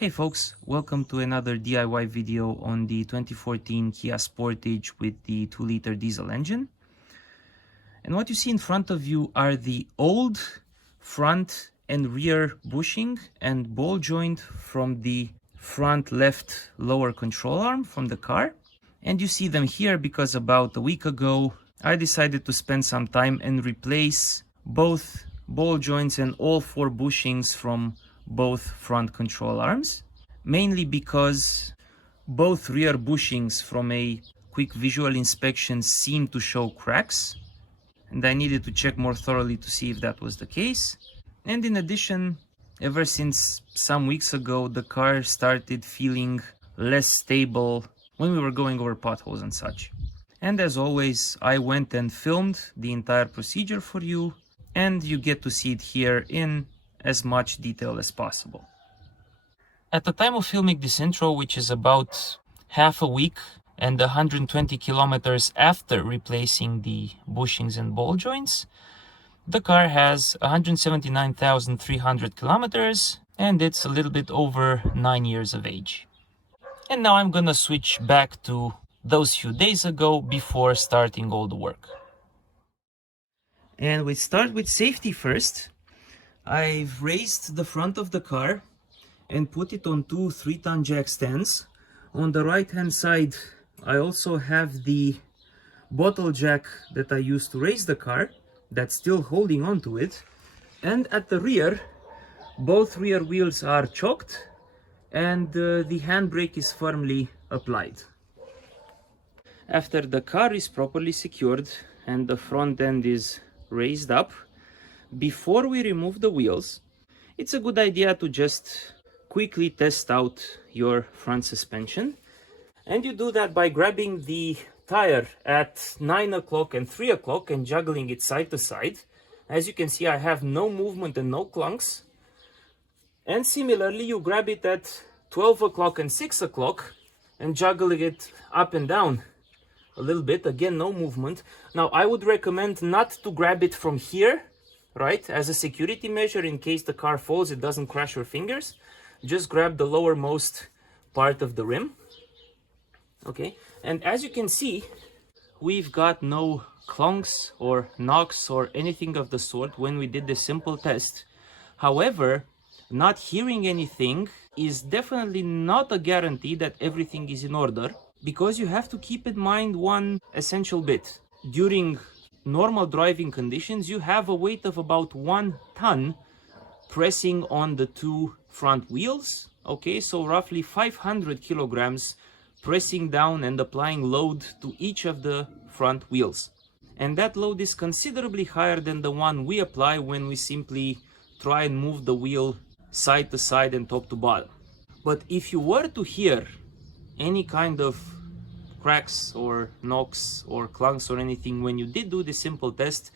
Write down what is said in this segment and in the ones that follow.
Hey folks, welcome to another DIY video on the 2014 Kia Sportage with the 2-liter diesel engine. And what you see in front of you are the old front and rear bushing and ball joint from the front left lower control arm from the car. And you see them here because about a week ago I decided to spend some time and replace both ball joints and all 4 bushings from both front control arms, mainly because both rear bushings from a quick visual inspection seem to show cracks, and I needed to check more thoroughly to see if that was the case. And in addition, ever since some weeks ago, the car started feeling less stable when we were going over potholes and such. And as always, I went and filmed the entire procedure for you, and you get to see it here in as much detail as possible. At the time of filming this intro, which is about half a week and 120 kilometers after replacing the bushings and ball joints, the car has 179,300 kilometers and it's a little bit over 9 years of age. And now I'm gonna switch back to those few days ago before starting all the work. And we start with safety first. I've raised the front of the car and put it on 2 3-ton jack stands. On the right hand side I also have the bottle jack that I used to raise the car that's still holding on to it. And at the rear, both rear wheels are choked and the handbrake is firmly applied. After the car is properly secured and the front end is raised up, before we remove the wheels, it's a good idea to just quickly test out your front suspension. And you do that by grabbing the tire at 9 o'clock and 3 o'clock and juggling it side to side. As you can see, I have no movement and no clunks. And similarly, you grab it at 12 o'clock and 6 o'clock and juggle it up and down a little bit. Again, no movement. Now, I would recommend not to grab it from here, right, as a security measure in case the car falls, it doesn't crush your fingers. Just grab the lowermost part of the rim. Okay, and as you can see, we've got no clunks or knocks or anything of the sort when we did the simple test. However, not hearing anything is definitely not a guarantee that everything is in order, because you have to keep in mind one essential bit. During normal driving conditions, you have a weight of about 1 ton pressing on the 2 front wheels. Okay, so roughly 500 kilograms pressing down and applying load to each of the front wheels. And that load is considerably higher than the one we apply when we simply try and move the wheel side to side and top to bottom. But if you were to hear any kind of cracks or knocks or clunks or anything when you did do the simple test,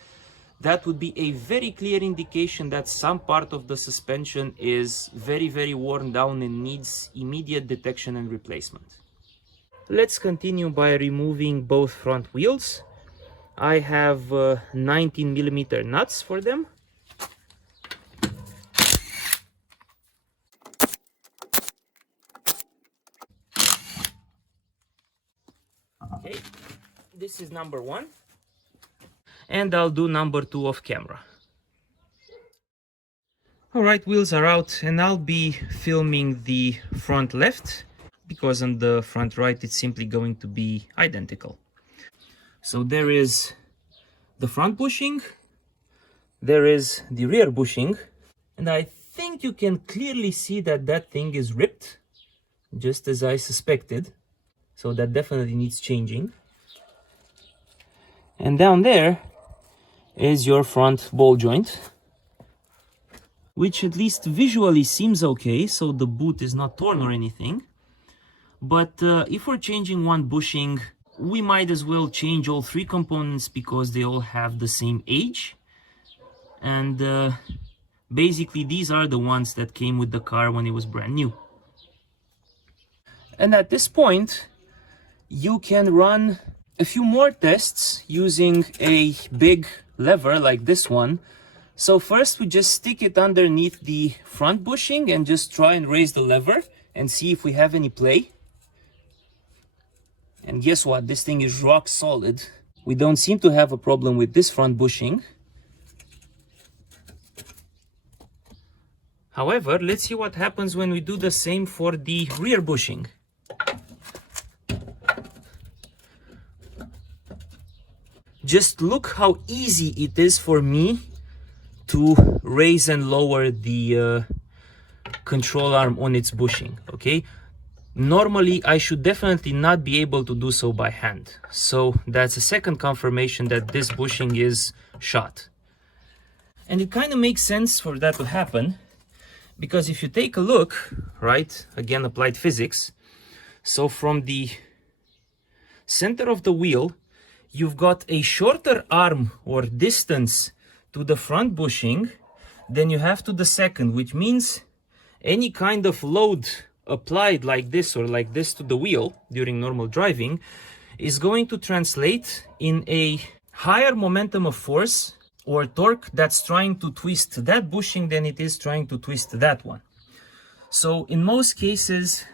that would be a very clear indication that some part of the suspension is very worn down and needs immediate detection and replacement. Let's continue by removing both front wheels. I have 19mm nuts for them. Okay, this is number 1, and I'll do number 2 off camera. Alright, wheels are out, and I'll be filming the front left, because on the front right it's simply going to be identical. So there is the front bushing, there is the rear bushing, and I think you can clearly see that that thing is ripped, just as I suspected. So that definitely needs changing. And down there is your front ball joint, which at least visually seems okay, so the boot is not torn or anything. But if we're changing one bushing, we might as well change all 3 components because they all have the same age. And basically these are the ones that came with the car when it was brand new. And at this point, you can run a few more tests using a big lever like this one So first we just stick it underneath the front bushing and just try and raise the lever and see if we have any play. And guess what? This thing is rock solid. We don't seem to have a problem with this front bushing. However, let's see what happens when we do the same for the rear bushing. Just look how easy it is for me to raise and lower the control arm on its bushing, okay? Normally, I should definitely not be able to do so by hand. So that's a second confirmation that this bushing is shot. And it kind of makes sense for that to happen, because if you take a look, right, again, applied physics, so from the center of the wheel, you've got a shorter arm or distance to the front bushing than you have to the second, which means any kind of load applied like this or like this to the wheel during normal driving is going to translate in a higher momentum of force or torque that's trying to twist that bushing than it is trying to twist that one. So in most cases,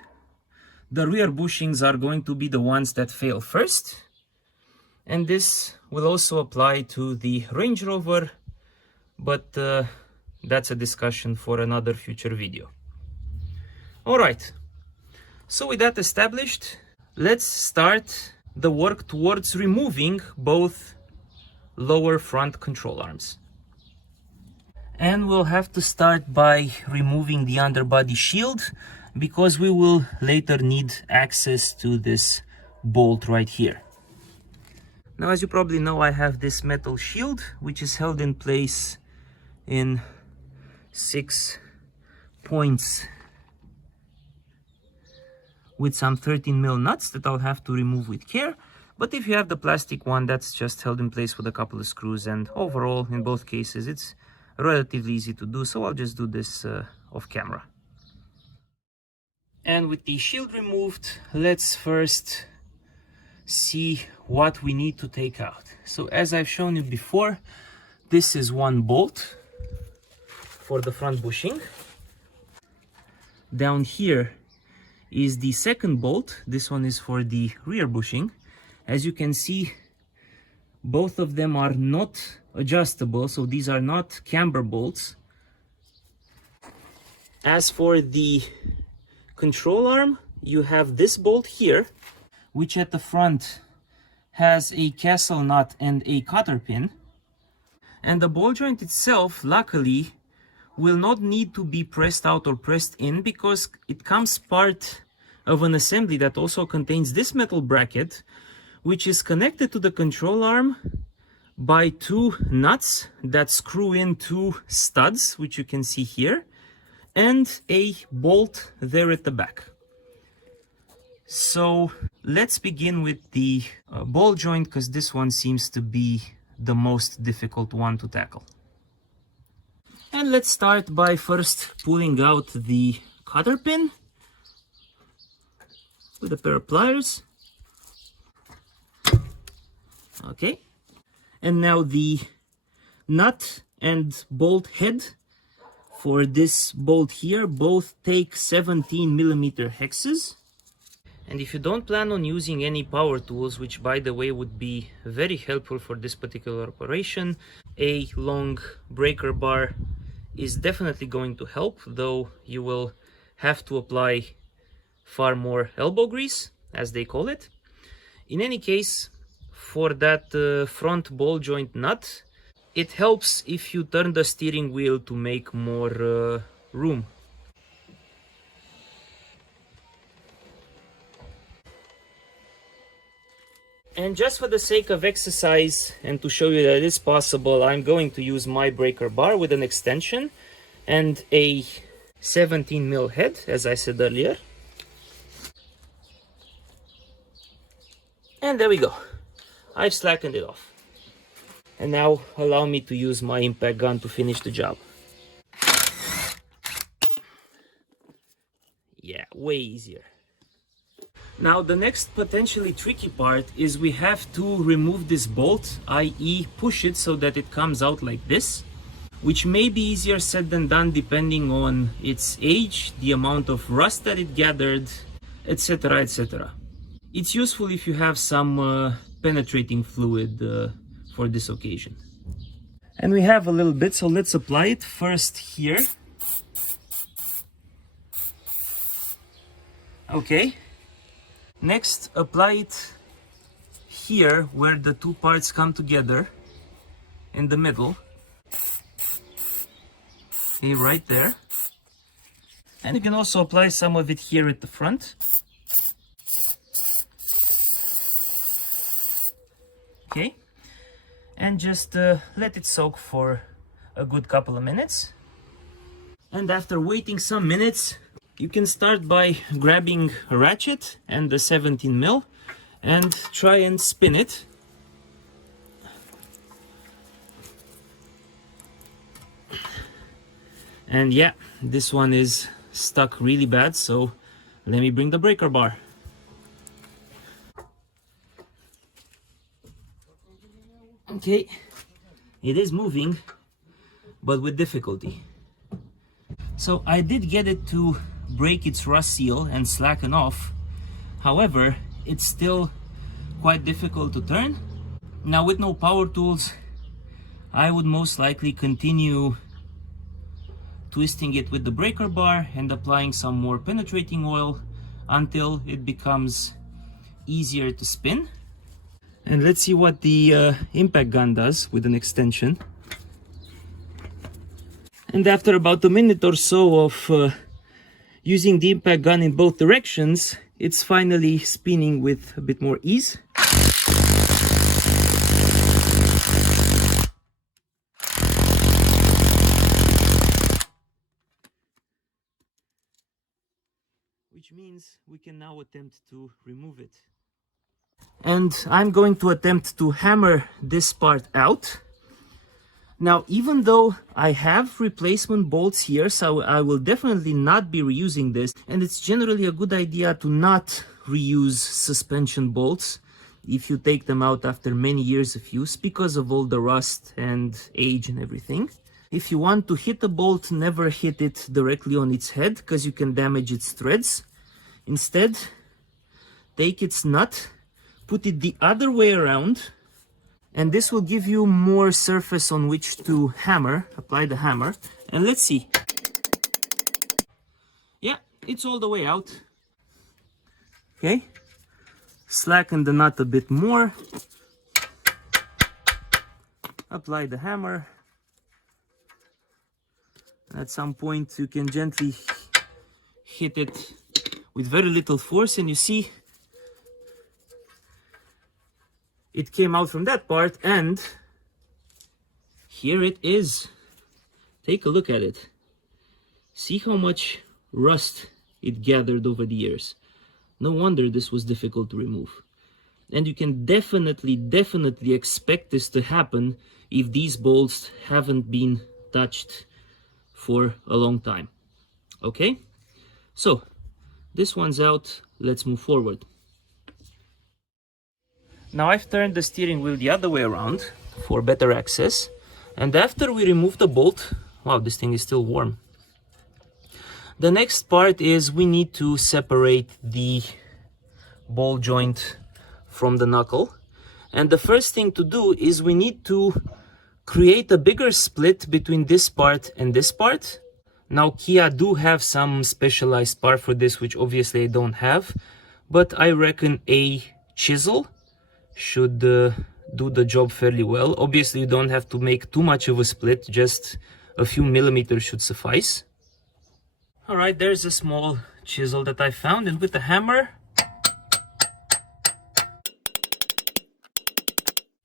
the rear bushings are going to be the ones that fail first. And this will also apply to the Range Rover, but that's a discussion for another future video. All right, so with that established, let's start the work towards removing both lower front control arms. And we'll have to start by removing the underbody shield, because we will later need access to this bolt right here. Now, as you probably know, I have this metal shield, which is held in place in 6 points with some 13mm nuts that I'll have to remove with care. But if you have the plastic one, that's just held in place with a couple of screws, and overall, in both cases, it's relatively easy to do, so I'll just do this off camera. And with the shield removed, let's first see what we need to take out. So as I've shown you before, this is one bolt for the front bushing. Down here is the second bolt. This one is for the rear bushing. As you can see, both of them are not adjustable, so these are not camber bolts. As for the control arm, you have this bolt here, which at the front has a castle nut and a cotter pin. And the ball joint itself, luckily, will not need to be pressed out or pressed in, because it comes part of an assembly that also contains this metal bracket, which is connected to the control arm by 2 nuts that screw in 2 studs, which you can see here, and a bolt there at the back. So let's begin with the ball joint, because this one seems to be the most difficult one to tackle. And let's start by first pulling out the cotter pin with a pair of pliers. Okay. And now the nut and bolt head for this bolt here both take 17mm hexes. And if you don't plan on using any power tools, which by the way would be very helpful for this particular operation, a long breaker bar is definitely going to help, though you will have to apply far more elbow grease, as they call it. In any case, for that front ball joint nut, it helps if you turn the steering wheel to make more room. And just for the sake of exercise and to show you that it's possible, I'm going to use my breaker bar with an extension and a 17mm head, as I said earlier. And there we go. I've slackened it off. And now allow me to use my impact gun to finish the job. Yeah, way easier. Now the next potentially tricky part is we have to remove this bolt, i.e. push it so that it comes out like this. which may be easier said than done depending on its age, the amount of rust that it gathered, etc., etc. It's useful if you have some penetrating fluid for this occasion. And we have a little bit, so let's apply it first here. Okay. Next, apply it here where the two parts come together in the middle. Okay, right there. And you can also apply some of it here at the front. Okay. And just let it soak for a good couple of minutes. And after waiting some minutes, you can start by grabbing a ratchet and the 17 mil and try and spin it. And yeah, this one is stuck really bad, so let me bring the breaker bar. Okay, it is moving, but with difficulty. So I did get it to break its rust seal and slacken off. However, it's still quite difficult to turn. Now with no power tools, I would most likely continue twisting it with the breaker bar and applying some more penetrating oil until it becomes easier to spin. And let's see what the impact gun does with an extension. And after about a minute or so of using the impact gun in both directions, it's finally spinning with a bit more ease. Which means we can now attempt to remove it. And I'm going to attempt to hammer this part out. Now, even though I have replacement bolts here, so I will definitely not be reusing this, and it's generally a good idea to not reuse suspension bolts if you take them out after many years of use because of all the rust and age and everything. If you want to hit a bolt, never hit it directly on its head because you can damage its threads. Instead, take its nut, put it the other way around, and this will give you more surface on which to hammer, apply the hammer, and let's see. Yeah, it's all the way out. Okay, slacken the nut a bit more, apply the hammer. At some point you can gently hit it with very little force, and you see it came out from that part, and here it is. Take a look at it. See how much rust it gathered over the years. No wonder this was difficult to remove. And you can definitely expect this to happen if these bolts haven't been touched for a long time. Okay, so this one's out. Let's move forward. Now I've turned the steering wheel the other way around for better access, and after we remove the bolt, wow, this thing is still warm. The next part is we need to separate the ball joint from the knuckle, and the first thing to do is we need to create a bigger split between this part and this part. Now Kia do have some specialized part for this, which obviously I don't have, but I reckon a chisel should do the job fairly well. Obviously you don't have to make too much of a split, just a few millimeters should suffice. Alright, there's a small chisel that I found, and with the hammer,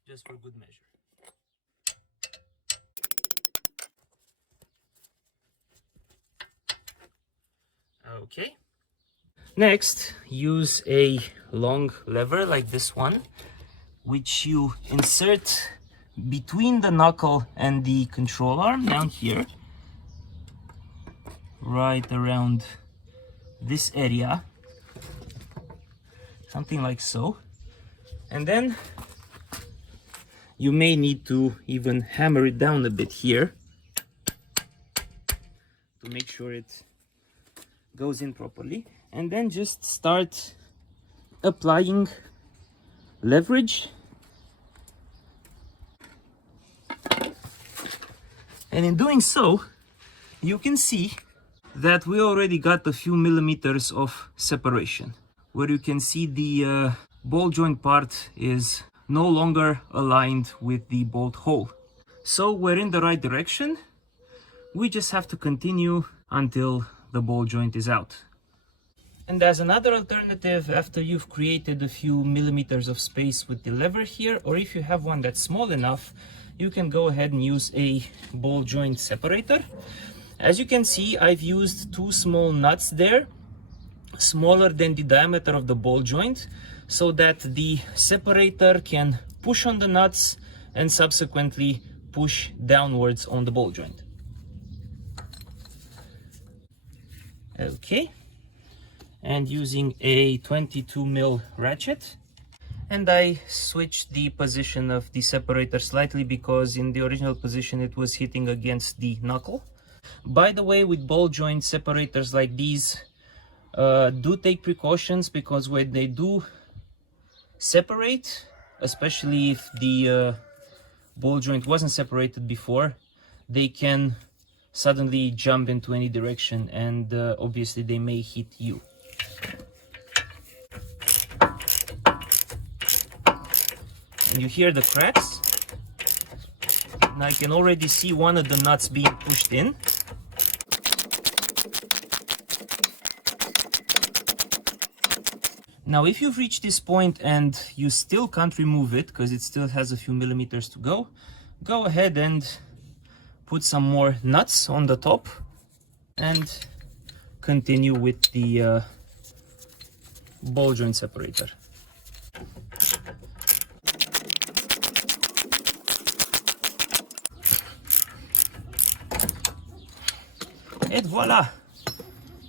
just for good measure. Okay. Next, use a long lever like this one, which you insert between the knuckle and the control arm down here, right around this area, something like so. And then you may need to even hammer it down a bit here. to make sure it goes in properly, and then just start applying leverage. And in doing so, you can see that we already got a few millimeters of separation, where you can see the ball joint part is no longer aligned with the bolt hole. So we're in the right direction. We just have to continue until the ball joint is out. And as another alternative, after you've created a few millimeters of space with the lever here, or if you have one that's small enough, you can go ahead and use a ball joint separator. As you can see, I've used two small nuts there, smaller than the diameter of the ball joint, so that the separator can push on the nuts and subsequently push downwards on the ball joint. Okay, and using a 22mm ratchet, and I switched the position of the separator slightly because in the original position it was hitting against the knuckle. By the way, with ball joint separators like these, do take precautions, because when they do separate, especially if the ball joint wasn't separated before, they can suddenly jump into any direction, and obviously they may hit you. And you hear the cracks. And I can already see one of the nuts being pushed in. Now, if you've reached this point and you still can't remove it, because it still has a few millimeters to go, go ahead and put some more nuts on the top and continue with the ball joint separator. And voila!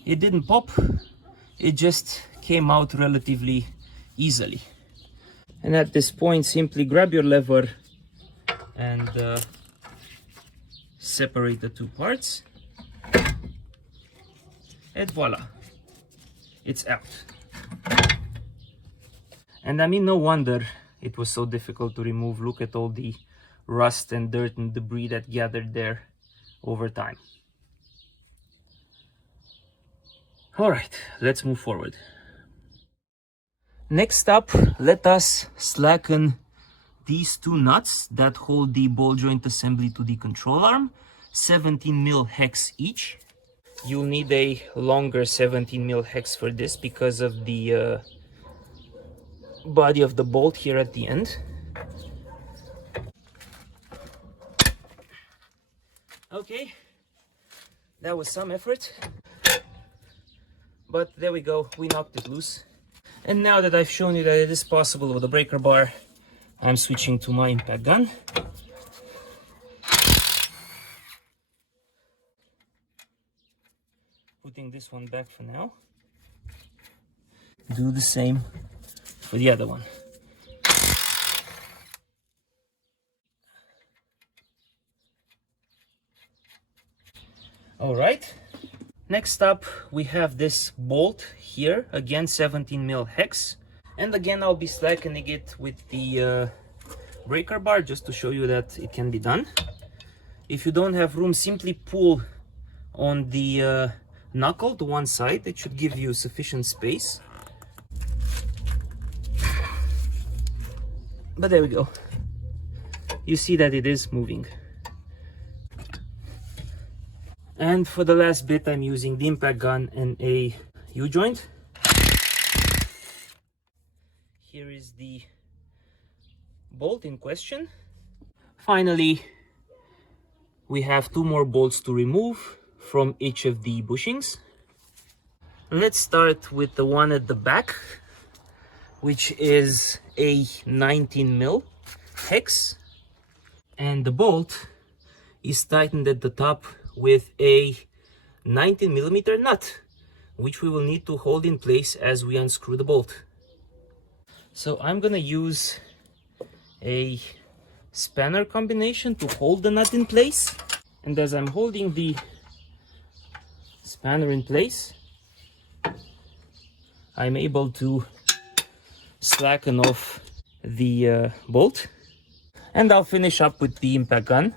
It didn't pop, it just came out relatively easily. And at this point, simply grab your lever and separate the two parts, and voila, it's out. And I mean, no wonder it was so difficult to remove. Look at all the rust and dirt and debris that gathered there over time. All right, let's move forward. Next up, let us slacken these two nuts that hold the ball joint assembly to the control arm, 17mm hex each. You'll need a longer 17mm hex for this because of the body of the bolt here at the end. Okay, that was some effort, but there we go, we knocked it loose. And now that I've shown you that it is possible with a breaker bar, I'm switching to my impact gun. Putting this one back for now. Do the same for the other one. All right. Next up, we have this bolt here, again 17mm hex, and again I'll be slackening it with the breaker bar just to show you that it can be done. If you don't have room, simply pull on the knuckle to one side. It should give you sufficient space. But there we go. You see that it is moving. And for the last bit, I'm using the impact gun and a U-joint. Here is the bolt in question. Finally, we have two more bolts to remove from each of the bushings. Let's start with the one at the back, which is a 19mm hex. And the bolt is tightened at the top with a 19mm nut, which we will need to hold in place as we unscrew the bolt. So I'm gonna use a spanner combination to hold the nut in place, and as I'm holding the spanner in place, I'm able to slacken off the bolt, and I'll finish up with the impact gun.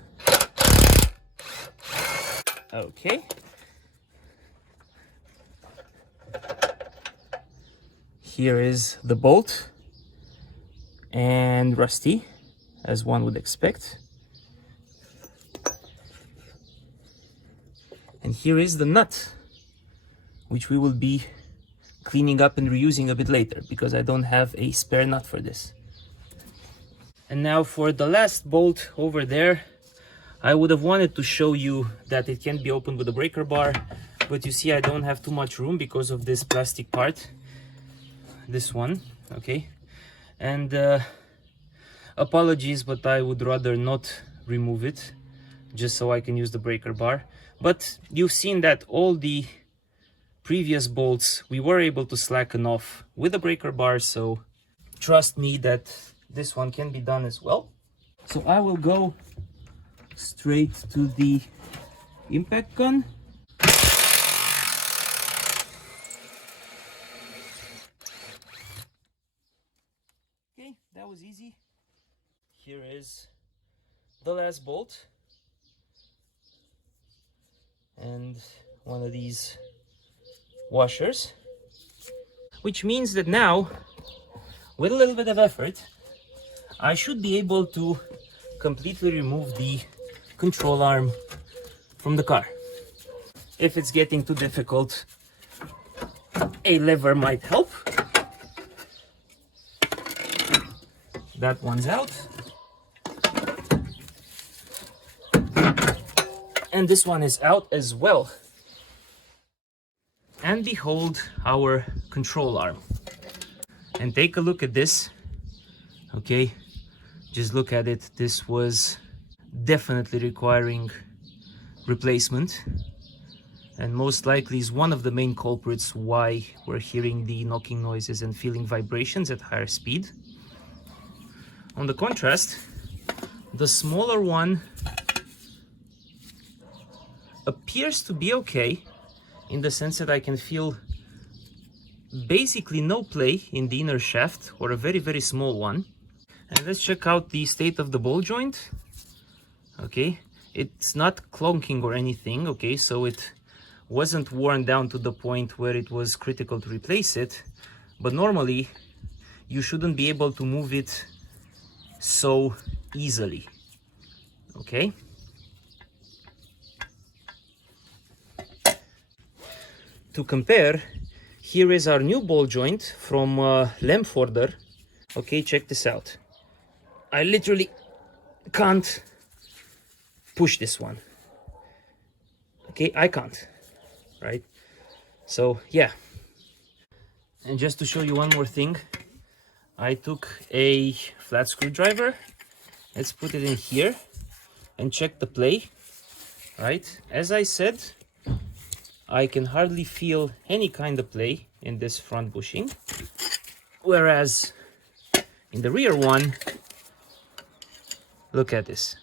Okay. Here is the bolt, and rusty, as one would expect. And here is the nut, which we will be cleaning up and reusing a bit later, because I don't have a spare nut for this. And now for the last bolt over there, I would have wanted to show you that it can be opened with a breaker bar, but you see I don't have too much room because of this plastic part, this one, okay? And apologies, but I would rather not remove it, just so I can use the breaker bar. But you've seen that all the previous bolts we were able to slacken off with the breaker bar, so trust me that this one can be done as well. So I will go straight to the impact gun. Okay, that was easy. Here is the last bolt and one of these washers, which means that now, with a little bit of effort, I should be able to completely remove the control arm from the car. If it's getting too difficult, a lever might help. That one's out. And this one is out as well. And behold our control arm. And take a look at this. Okay, just look at it. This was definitely requiring replacement, and most likely is one of the main culprits why we're hearing the knocking noises and feeling vibrations at higher speed. On the contrast, the smaller one appears to be okay, in the sense that I can feel basically no play in the inner shaft, or a very small one. And let's check out the state of the ball joint. Okay, it's not clunking or anything, okay, so it wasn't worn down to the point where it was critical to replace it, but normally you shouldn't be able to move it so easily, okay? To compare, here is our new ball joint from Lemforder. Okay, check this out. I literally can't push this one. Okay, I can't, right? So yeah. And just to show you one more thing, I took a flat screwdriver. Let's put it in here and check the play, right? As I said, I can hardly feel any kind of play in this front bushing, whereas in the rear one, look at this.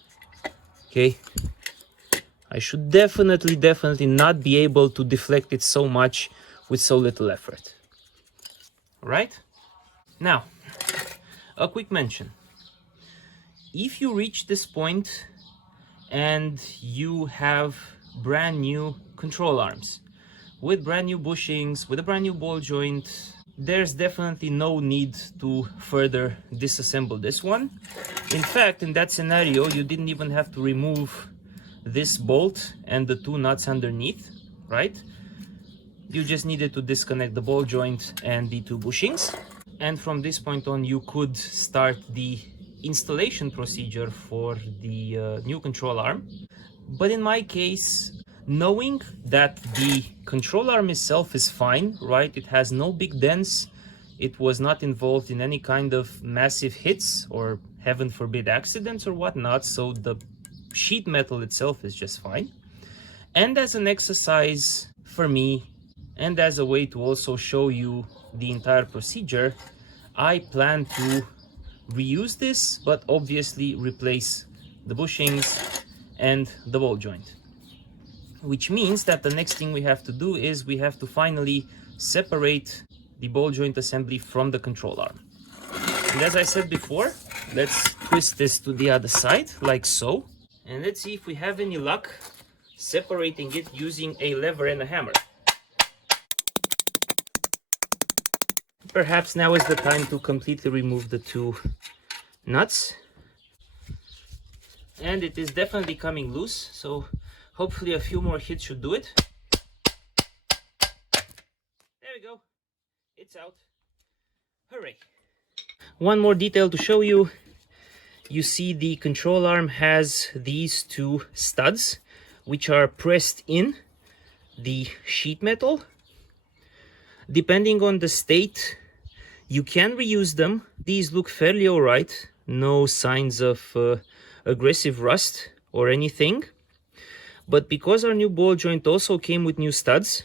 Okay, I should definitely not be able to deflect it so much with so little effort. All right, now a quick mention. If you reach this point and you have brand new control arms with brand new bushings, with a brand new ball joint, there's definitely no need to further disassemble this one. In fact, in that scenario, you didn't even have to remove this bolt and the two nuts underneath, right? You just needed to disconnect the ball joint and the two bushings. And from this point on, you could start the installation procedure for the new control arm. But in my case, knowing that the control arm itself is fine, right? It has no big dents. It was not involved in any kind of massive hits or, heaven forbid, accidents or whatnot. So the sheet metal itself is just fine. And as an exercise for me, and as a way to also show you the entire procedure, I plan to reuse this, but obviously replace the bushings and the ball joint. which means that the next thing we have to do is we have to finally separate the ball joint assembly from the control arm. And as I said before, let's twist this to the other side, like so. And let's see if we have any luck separating it using a lever and a hammer. Perhaps now is the time to completely remove the two nuts. And it is definitely coming loose, so hopefully a few more hits should do it. There we go. It's out. Hooray. One more detail to show you. You see the control arm has these two studs, which are pressed in the sheet metal. Depending on the state, you can reuse them. These look fairly alright. No signs of aggressive rust or anything. But because our new ball joint also came with new studs,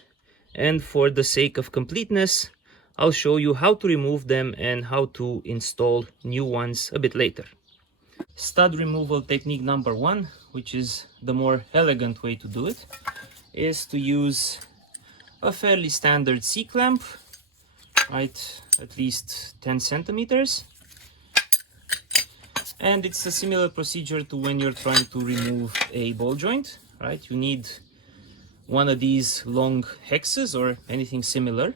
and for the sake of completeness, I'll show you how to remove them and how to install new ones a bit later. Stud removal technique number one, which is the more elegant way to do it, is to use a fairly standard C-clamp, right, at least 10 centimeters. And it's a similar procedure to when you're trying to remove a ball joint, right? You need one of these long hexes or anything similar.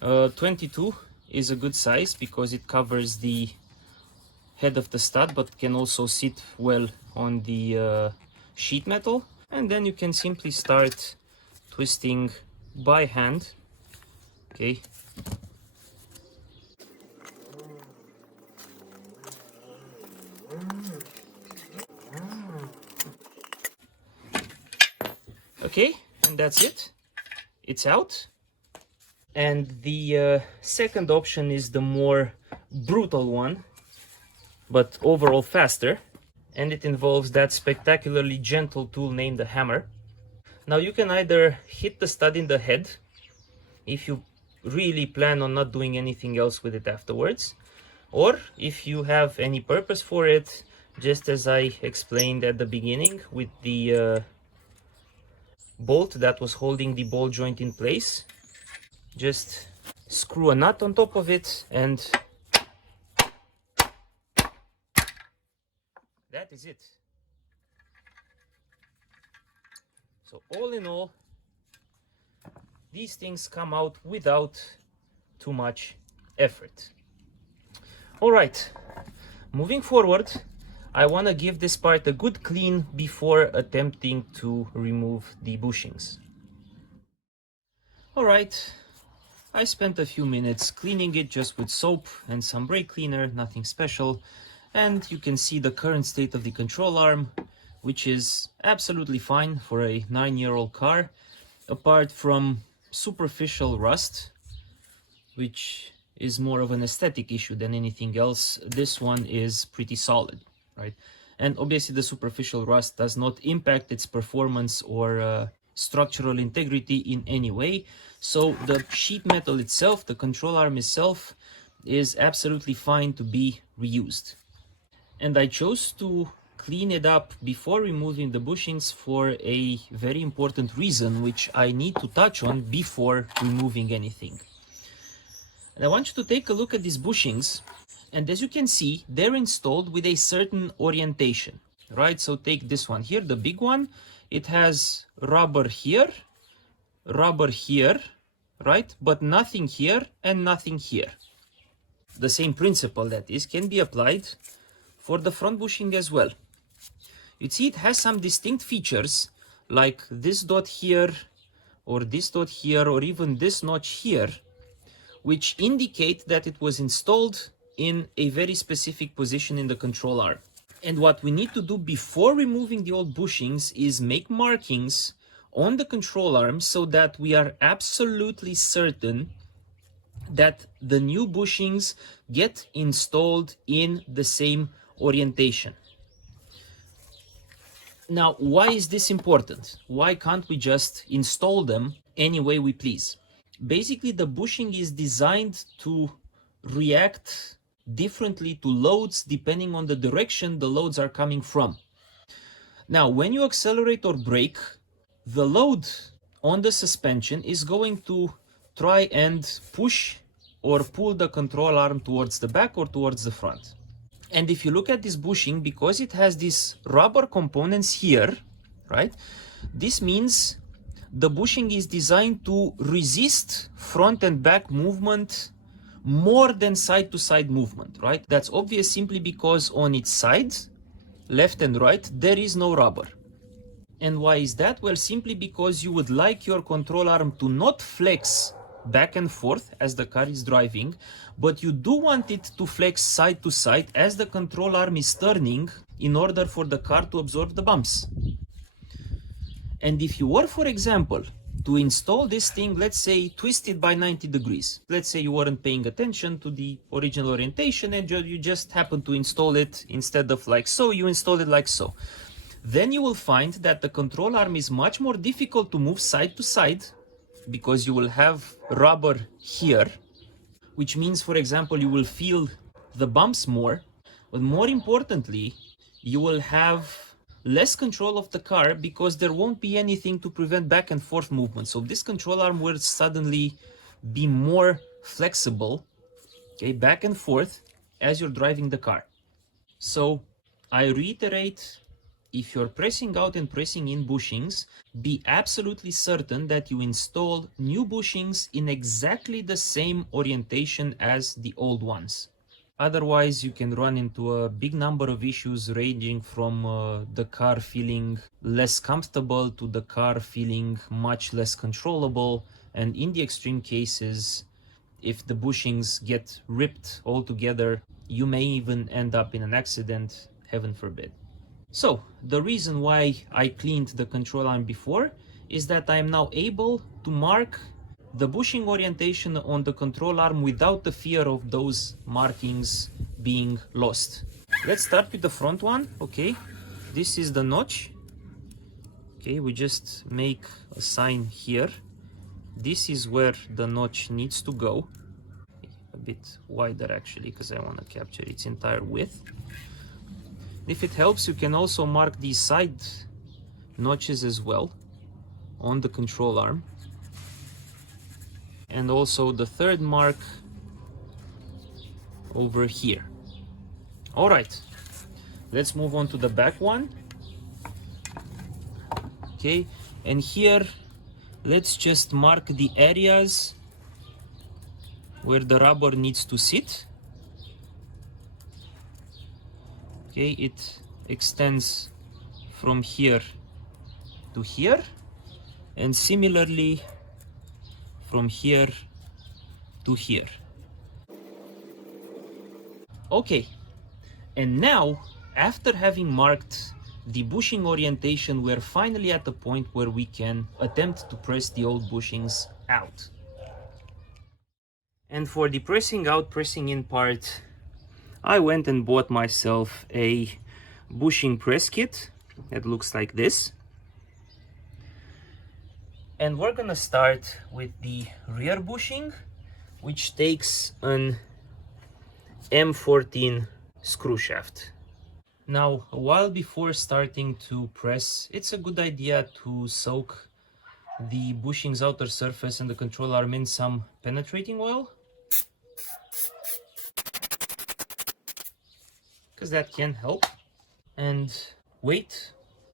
22 is a good size because it covers the head of the stud, but can also sit well on the sheet metal. And then you can simply start twisting by hand, okay? Okay, and that's it. It's out. And the second option is the more brutal one, but overall faster. And it involves that spectacularly gentle tool named a hammer. Now you can either hit the stud in the head, if you really plan on not doing anything else with it afterwards, or if you have any purpose for it, just as I explained at the beginning with the bolt that was holding the ball joint in place, just screw a nut on top of it and that is it. So all in all, these things come out without too much effort. All right, moving forward, I want to give this part a good clean before attempting to remove the bushings. All right, I spent a few minutes cleaning it just with soap and some brake cleaner, nothing special. And you can see the current state of the control arm, which is absolutely fine for a 9-year-old car, apart from superficial rust, which is more of an aesthetic issue than anything else. This one is pretty solid, right? And obviously the superficial rust does not impact its performance or structural integrity in any way. So the sheet metal itself, the control arm itself, is absolutely fine to be reused. And I chose to clean it up before removing the bushings for a very important reason, which I need to touch on before removing anything. And I want you to take a look at these bushings, and as you can see, they're installed with a certain orientation, right? So take this one here, the big one. It has rubber here, right? But nothing here and nothing here. The same principle, that is, can be applied for the front bushing as well. You see it has some distinct features like this dot here or this dot here or even this notch here, which indicate that it was installed in a very specific position in the control arm. And what we need to do before removing the old bushings is make markings on the control arm so that we are absolutely certain that the new bushings get installed in the same orientation. Now, why is this important? Why can't we just install them any way we please? Basically, the bushing is designed to react differently to loads depending on the direction the loads are coming from. Now, when you accelerate or brake, the load on the suspension is going to try and push or pull the control arm towards the back or towards the front. And if you look at this bushing, because it has these rubber components here, right, this means the bushing is designed to resist front and back movement more than side to side movement, right? That's obvious simply because on its sides, left and right, there is no rubber. And why is that? Well, simply because you would like your control arm to not flex back and forth as the car is driving, but you do want it to flex side to side as the control arm is turning in order for the car to absorb the bumps. And if you were, for example, to install this thing, let's say twisted by 90 degrees, let's say you weren't paying attention to the original orientation and you just happen to install it instead of like so, you install it like so, then you will find that the control arm is much more difficult to move side to side because you will have rubber here, which means, for example, you will feel the bumps more, but more importantly, you will have less control of the car because there won't be anything to prevent back and forth movement. So this control arm will suddenly be more flexible, okay, back and forth as you're driving the car. So I reiterate, if you're pressing out and pressing in bushings, be absolutely certain that you install new bushings in exactly the same orientation as the old ones. Otherwise, you can run into a big number of issues ranging from the car feeling less comfortable to the car feeling much less controllable. And in the extreme cases, if the bushings get ripped altogether, you may even end up in an accident, heaven forbid. So the reason why I cleaned the control arm before is that I am now able to mark the bushing orientation on the control arm without the fear of those markings being lost. Let's start with the front one. Okay, this is the notch. Okay, we just make a sign here. This is where the notch needs to go. A bit wider actually, because I want to capture its entire width. If it helps, you can also mark these side notches as well on the control arm. And also the third mark over here. All right, let's move on to the back one. Okay, and here let's just mark the areas where the rubber needs to sit. Okay, it extends from here to here, and similarly from here to here. Okay, and now after having marked the bushing orientation, we're finally at the point where we can attempt to press the old bushings out. And for the pressing out, pressing in part, I went and bought myself a bushing press kit that looks like this. And we're gonna start with the rear bushing, which takes an M14 screw shaft. Now, a while before starting to press, it's a good idea to soak the bushing's outer surface and the control arm in some penetrating oil, because that can help. And wait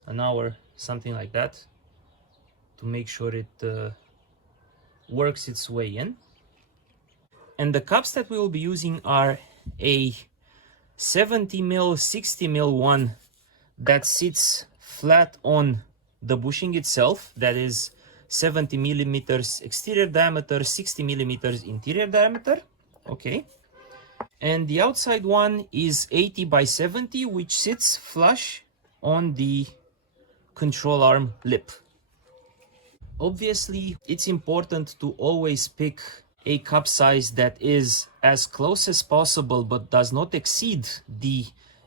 an hour, something like that, to make sure it works its way in. And the cups that we will be using are a 70mm, 60mm one that sits flat on the bushing itself, that is 70mm exterior diameter, 60mm interior diameter. Okay. And the outside one is 80x70, which sits flush on the control arm lip. Obviously, it's important to always pick a cup size that is as close as possible but does not exceed the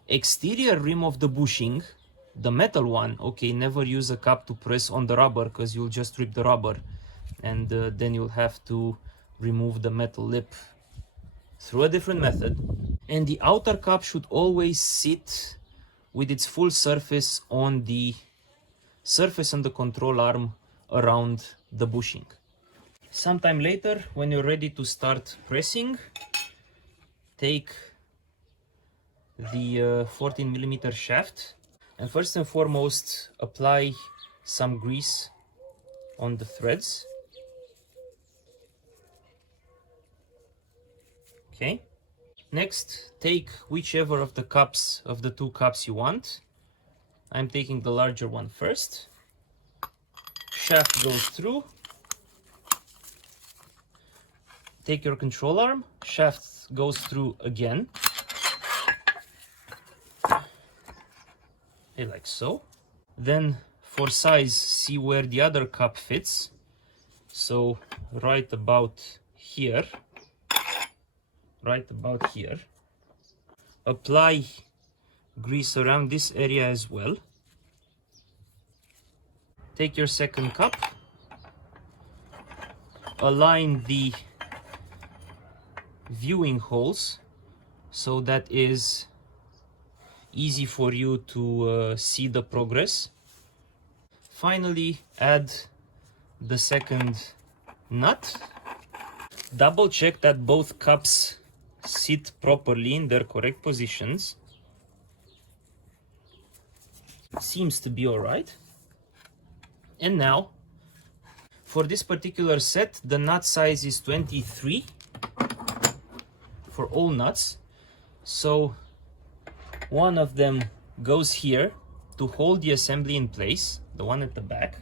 exterior rim of the bushing, the metal one. Okay, never use a cup to press on the rubber because you'll just rip the rubber, and then you'll have to remove the metal lip through a different method. And the outer cup should always sit with its full surface on the surface on the control arm around the bushing. Sometime later, when you're ready to start pressing, take the 14mm shaft and first and foremost apply some grease on the threads. Okay. Next, take whichever of the cups, of the two cups you want. I'm taking the larger one first. Shaft goes through. Take your control arm, shaft goes through again. Like so. Then for size, see where the other cup fits. So right about here. Right about here. Apply grease around this area as well. Take your second cup. Align the viewing holes so that is easy for you to see the progress. Finally, add the second nut. Double check that both cups sit properly in their correct positions. Seems to be all right. And now, for this particular set, the nut size is 23 for all nuts. So one of them goes here to hold the assembly in place, the one at the back.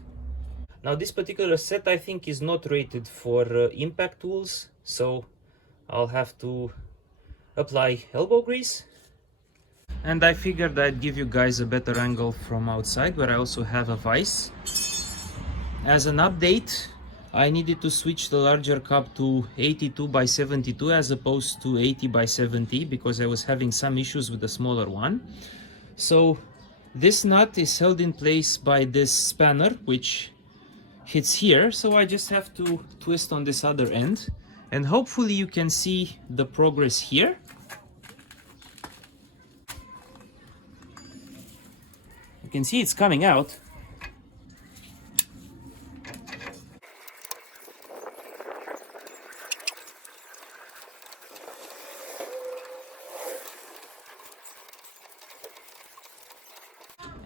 Now this particular set I think is not rated for impact tools, so I'll have to apply elbow grease. And I figured I'd give you guys a better angle from outside, where I also have a vise. As an update, I needed to switch the larger cup to 82 by 72 as opposed to 80 by 70 because I was having some issues with the smaller one. So this nut is held in place by this spanner, which hits here. So I just have to twist on this other end, and hopefully you can see the progress here. You can see it's coming out.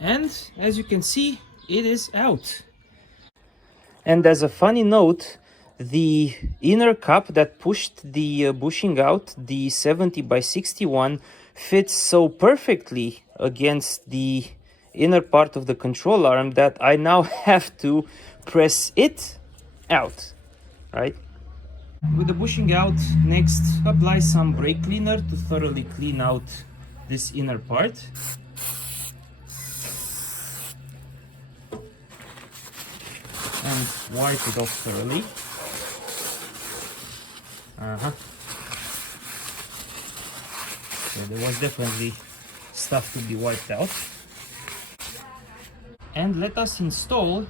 And as you can see, it is out. And as a funny note, the inner cup that pushed the bushing out, the 70 by 61, fits so perfectly against the inner part of the control arm that I now have to press it out, right? With the bushing out, next apply some brake cleaner to thoroughly clean out this inner part. And wipe it off thoroughly. So there was definitely stuff to be wiped out. And let us install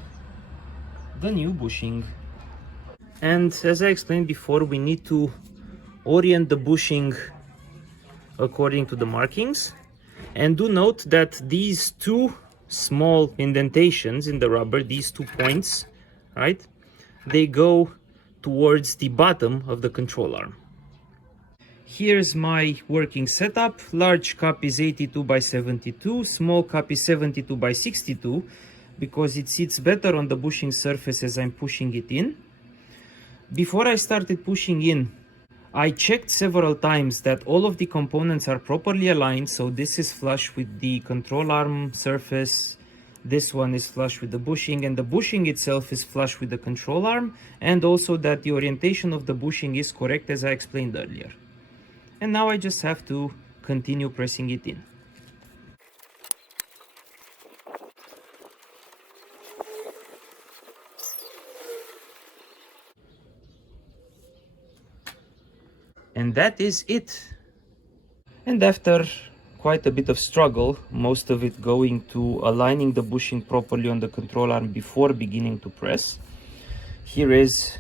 the new bushing. And as I explained before, we need to orient the bushing according to the markings. And do note that these two small indentations in the rubber, these 2 points, right, they go towards the bottom of the control arm. Here's my working setup. Large cup is 82 by 72, small cup is 72 by 62 because it sits better on the bushing surface as I'm pushing it in. Before I started pushing in, I checked several times that all of the components are properly aligned. So this is flush with the control arm surface, this one is flush with the bushing, and the bushing itself is flush with the control arm, and also that the orientation of the bushing is correct as I explained earlier. And now I just have to continue pressing it in. And that is it. And after quite a bit of struggle, most of it going to aligning the bushing properly on the control arm before beginning to press, here is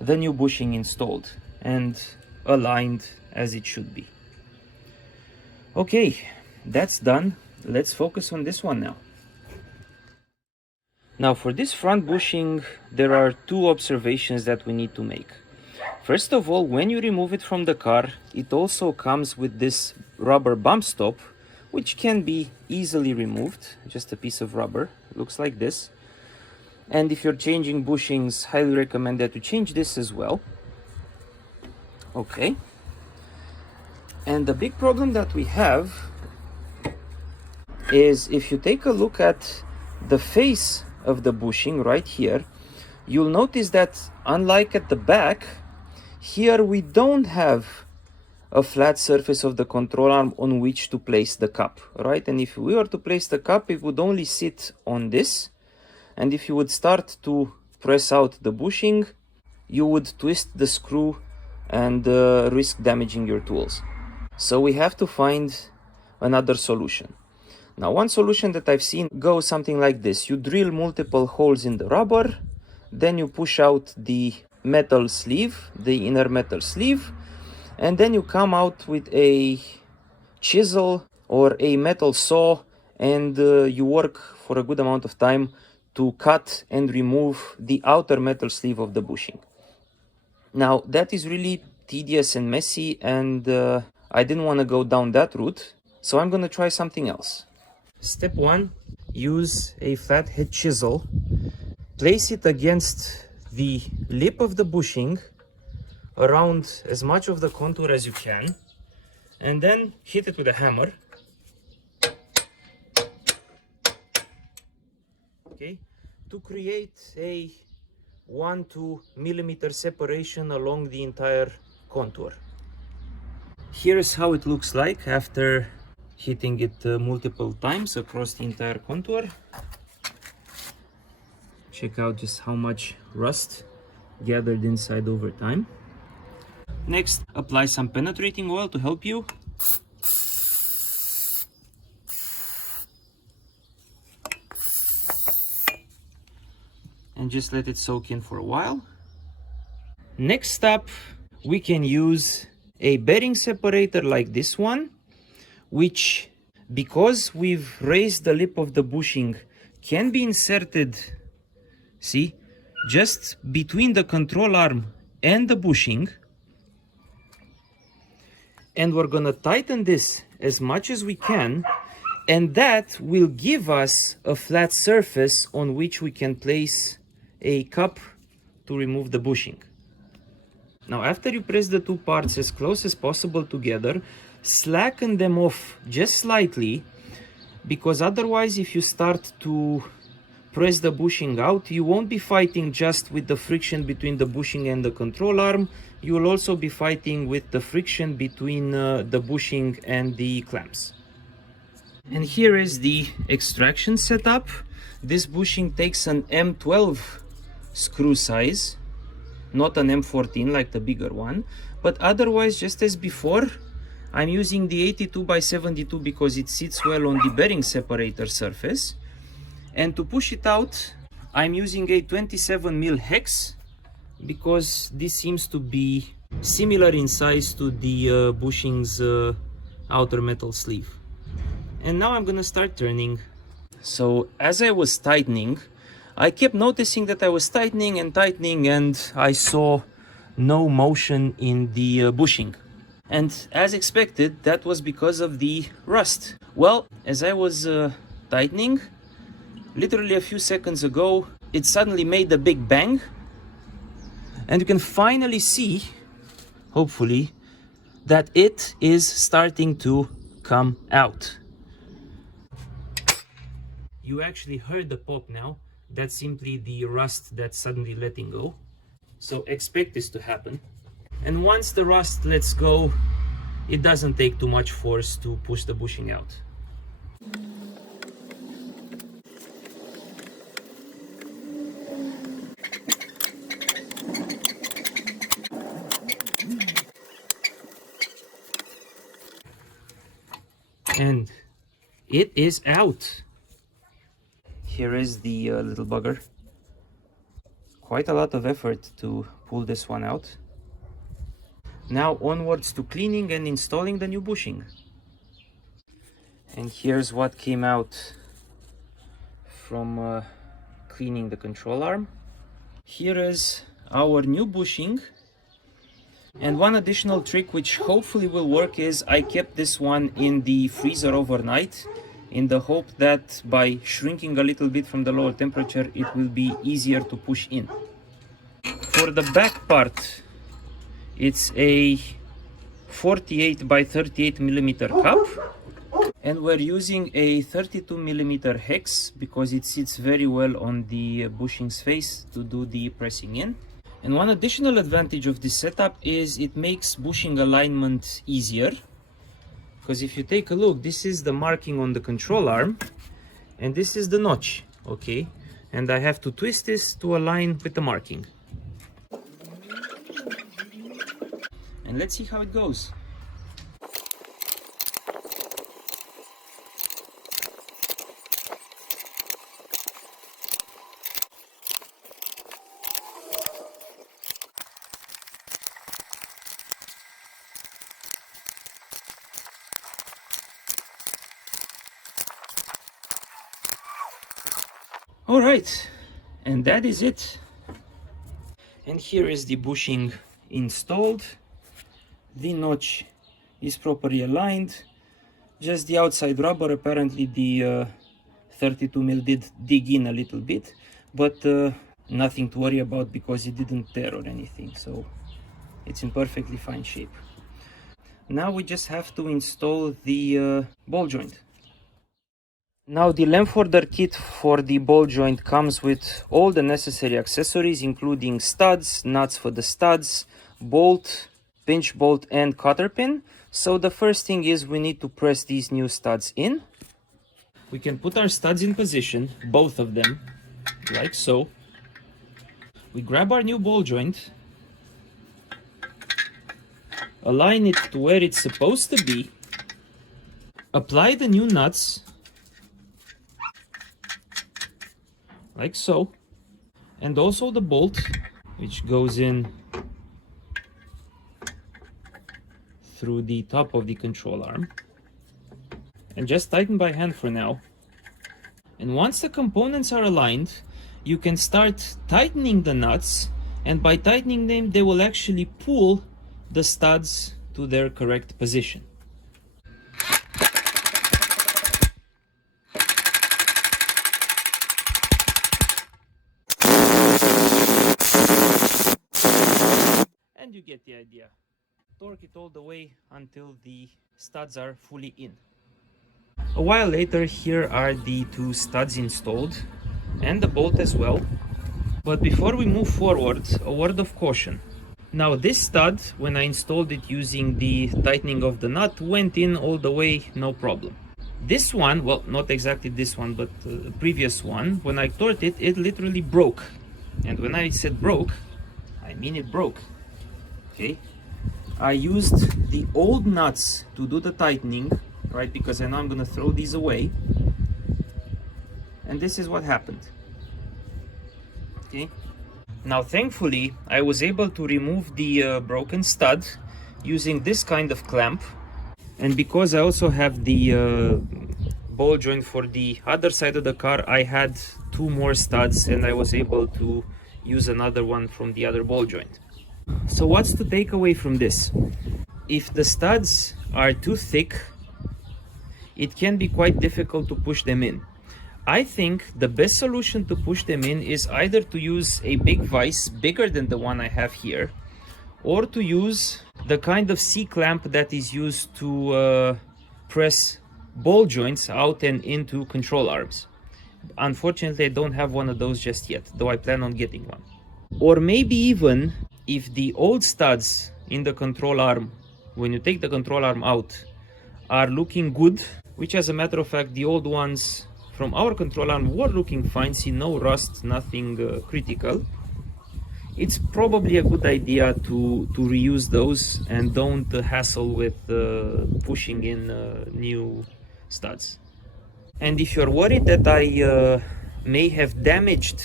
the new bushing installed and aligned as it should be. Okay, that's done. Let's focus on this one now. Now for this front bushing, there are two observations that we need to make. First of all, when you remove it from the car, it also comes with this rubber bump stop, which can be easily removed, just a piece of rubber, looks like this. And if you're changing bushings, highly recommend that you change this as well. Okay. And the big problem that we have is if you take a look at the face of the bushing right here, you'll notice that unlike at the back, here we don't have a flat surface of the control arm on which to place the cup, right? And if we were to place the cup, it would only sit on this. And if you would start to press out the bushing, you would twist the screw and risk damaging your tools. So we have to find another solution. Now, one solution that I've seen goes something like this. You drill multiple holes in the rubber, then you push out the metal sleeve, the inner metal sleeve, and then you come out with a chisel or a metal saw, and you work for a good amount of time to cut and remove the outer metal sleeve of the bushing. Now, that is really tedious and messy, and I didn't want to go down that route, so I'm going to try something else. Step 1, use a flathead chisel, place it against the lip of the bushing around as much of the contour as you can, and then hit it with a hammer. Okay, to create a 1-2 millimeter separation along the entire contour. Here's how it looks like after hitting it multiple times across the entire contour. Check out just how much rust gathered inside over time. Next, apply some penetrating oil to help you. And just let it soak in for a while. Next up, we can use a bearing separator like this one, which, because we've raised the lip of the bushing, can be inserted, see, just between the control arm and the bushing. And we're gonna tighten this as much as we can, and that will give us a flat surface on which we can place a cup to remove the bushing. Now, after you press the two parts as close as possible together, slacken them off just slightly, because otherwise if you start to press the bushing out, you won't be fighting just with the friction between the bushing and the control arm, you will also be fighting with the friction between the bushing and the clamps. And here is the extraction setup. This bushing takes an M12 screw size, not an M14 like the bigger one, but otherwise, just as before, I'm using the 82x72 because it sits well on the bearing separator surface. And to push it out, I'm using a 27mm hex because this seems to be similar in size to the bushing's outer metal sleeve. And now I'm gonna start turning. So as I was tightening, I kept noticing that I was tightening and tightening, and I saw no motion in the bushing. And as expected, that was because of the rust. Well, as I was tightening, literally a few seconds ago, it suddenly made a big bang. And you can finally see, hopefully, that it is starting to come out. You actually heard the pop now. That's simply the rust that's suddenly letting go. So expect this to happen. And once the rust lets go, it doesn't take too much force to push the bushing out. And it is out. Here is the little bugger. Quite a lot of effort to pull this one out. Now onwards to cleaning and installing the new bushing. And here's what came out from cleaning the control arm. Here is our new bushing. And one additional trick which hopefully will work is I kept this one in the freezer overnight in the hope that by shrinking a little bit from the lower temperature it will be easier to push in. For the back part, it's a 48 by 38 millimeter cup, and we're using a 32 millimeter hex because it sits very well on the bushing's face to do the pressing in. And one additional advantage of this setup is it makes bushing alignment easier, because if you take a look, this is the marking on the control arm and this is the notch, okay, and I have to twist this to align with the marking. And let's see how it goes. All right, and that is it. And here is the bushing installed. The notch is properly aligned. Just the outside rubber, apparently the 32 mil did dig in a little bit, but nothing to worry about because it didn't tear or anything, so it's in perfectly fine shape. Now we just have to install the ball joint. Now the Lamforder kit for the ball joint comes with all the necessary accessories, including studs, nuts for the studs, bolt, pinch bolt and cotter pin. So the first thing is we need to press these new studs in. We can put our studs in position, both of them, like so. We grab our new ball joint, align it to where it's supposed to be, apply the new nuts, like so, and also the bolt, which goes in through the top of the control arm, and just tighten by hand for now. And once the components are aligned, you can start tightening the nuts, and by tightening them they will actually pull the studs to their correct position. And you get the idea. Torque it all the way until the studs are fully in. A while later, here are the two studs installed and the bolt as well. But before we move forward, a word of caution. Now this stud, when I installed it using the tightening of the nut, went in all the way, no problem. This one, well, not exactly this one, but the previous one, when I torqued it, it literally broke. And when I said broke, I mean it broke. Okay, I used the old nuts to do the tightening, right, because I know I'm gonna throw these away, and this is what happened. Okay, now thankfully I was able to remove the broken stud using this kind of clamp, and because I also have the ball joint for the other side of the car, I had two more studs and I was able to use another one from the other ball joint. So what's the takeaway from this? If the studs are too thick, it can be quite difficult to push them in. I think the best solution to push them in is either to use a big vise bigger than the one I have here, or to use the kind of C-clamp that is used to press ball joints out and into control arms. Unfortunately, I don't have one of those just yet, though I plan on getting one. Or maybe even if the old studs in the control arm, when you take the control arm out, are looking good, which as a matter of fact the old ones from our control arm were looking fine, see no rust, nothing critical, it's probably a good idea to reuse those and don't hassle with pushing in new studs. And if you're worried that I may have damaged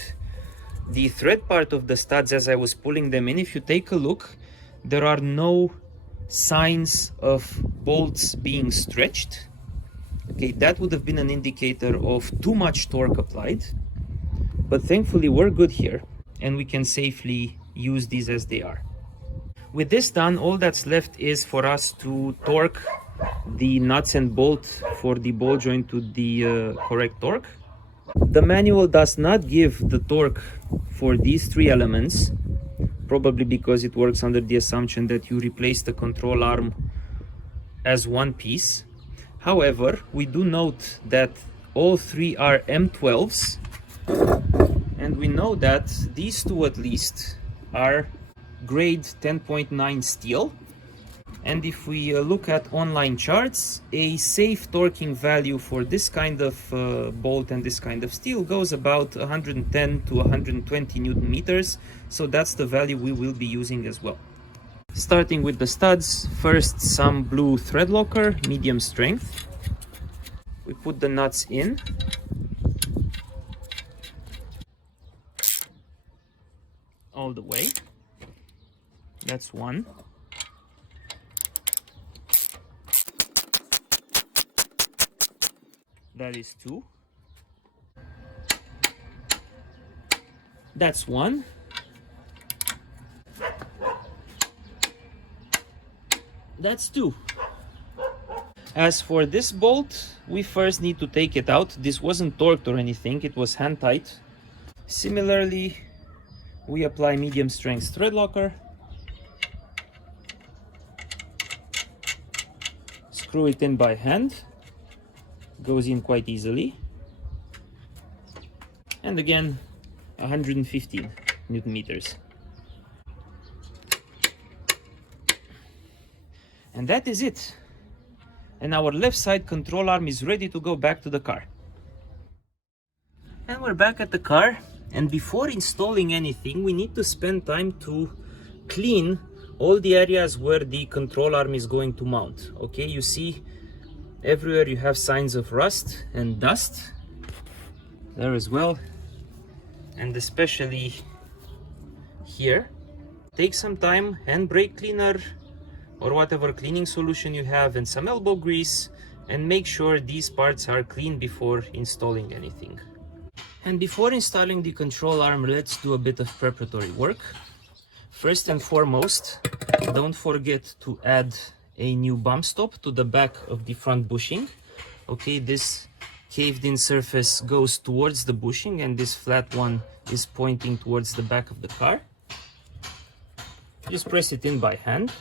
the thread part of the studs as I was pulling them in, if you take a look, there are no signs of bolts being stretched. Okay, that would have been an indicator of too much torque applied. But thankfully we're good here and we can safely use these as they are. With this done, all that's left is for us to torque the nuts and bolt for the ball joint to the correct torque. The manual does not give the torque for these three elements, probably because it works under the assumption that you replace the control arm as one piece. However, we do note that all three are M12s, and we know that these two at least are grade 10.9 steel. And if we look at online charts, a safe torquing value for this kind of bolt and this kind of steel goes about 110 to 120 Newton meters. So that's the value we will be using as well. Starting with the studs, first some blue thread locker, medium strength. We put the nuts in. All the way. That's one. That is two. That's one. That's two. As for this bolt, we first need to take it out. This wasn't torqued or anything, it was hand tight. Similarly, we apply medium strength thread locker. Screw it in by hand. Goes in quite easily. And again, 115 Newton meters. And that is it. And our left side control arm is ready to go back to the car. And we're back at the car. And before installing anything, we need to spend time to clean all the areas where the control arm is going to mount. Okay, you see everywhere you have signs of rust and dust there as well, and especially here. Take some time, hand brake cleaner or whatever cleaning solution you have and some elbow grease, and make sure these parts are clean before installing anything. And before installing the control arm, let's do a bit of preparatory work. First and foremost, don't forget to add a new bump stop to the back of the front bushing. Okay, this caved in surface goes towards the bushing and this flat one is pointing towards the back of the car. Just press it in by hand.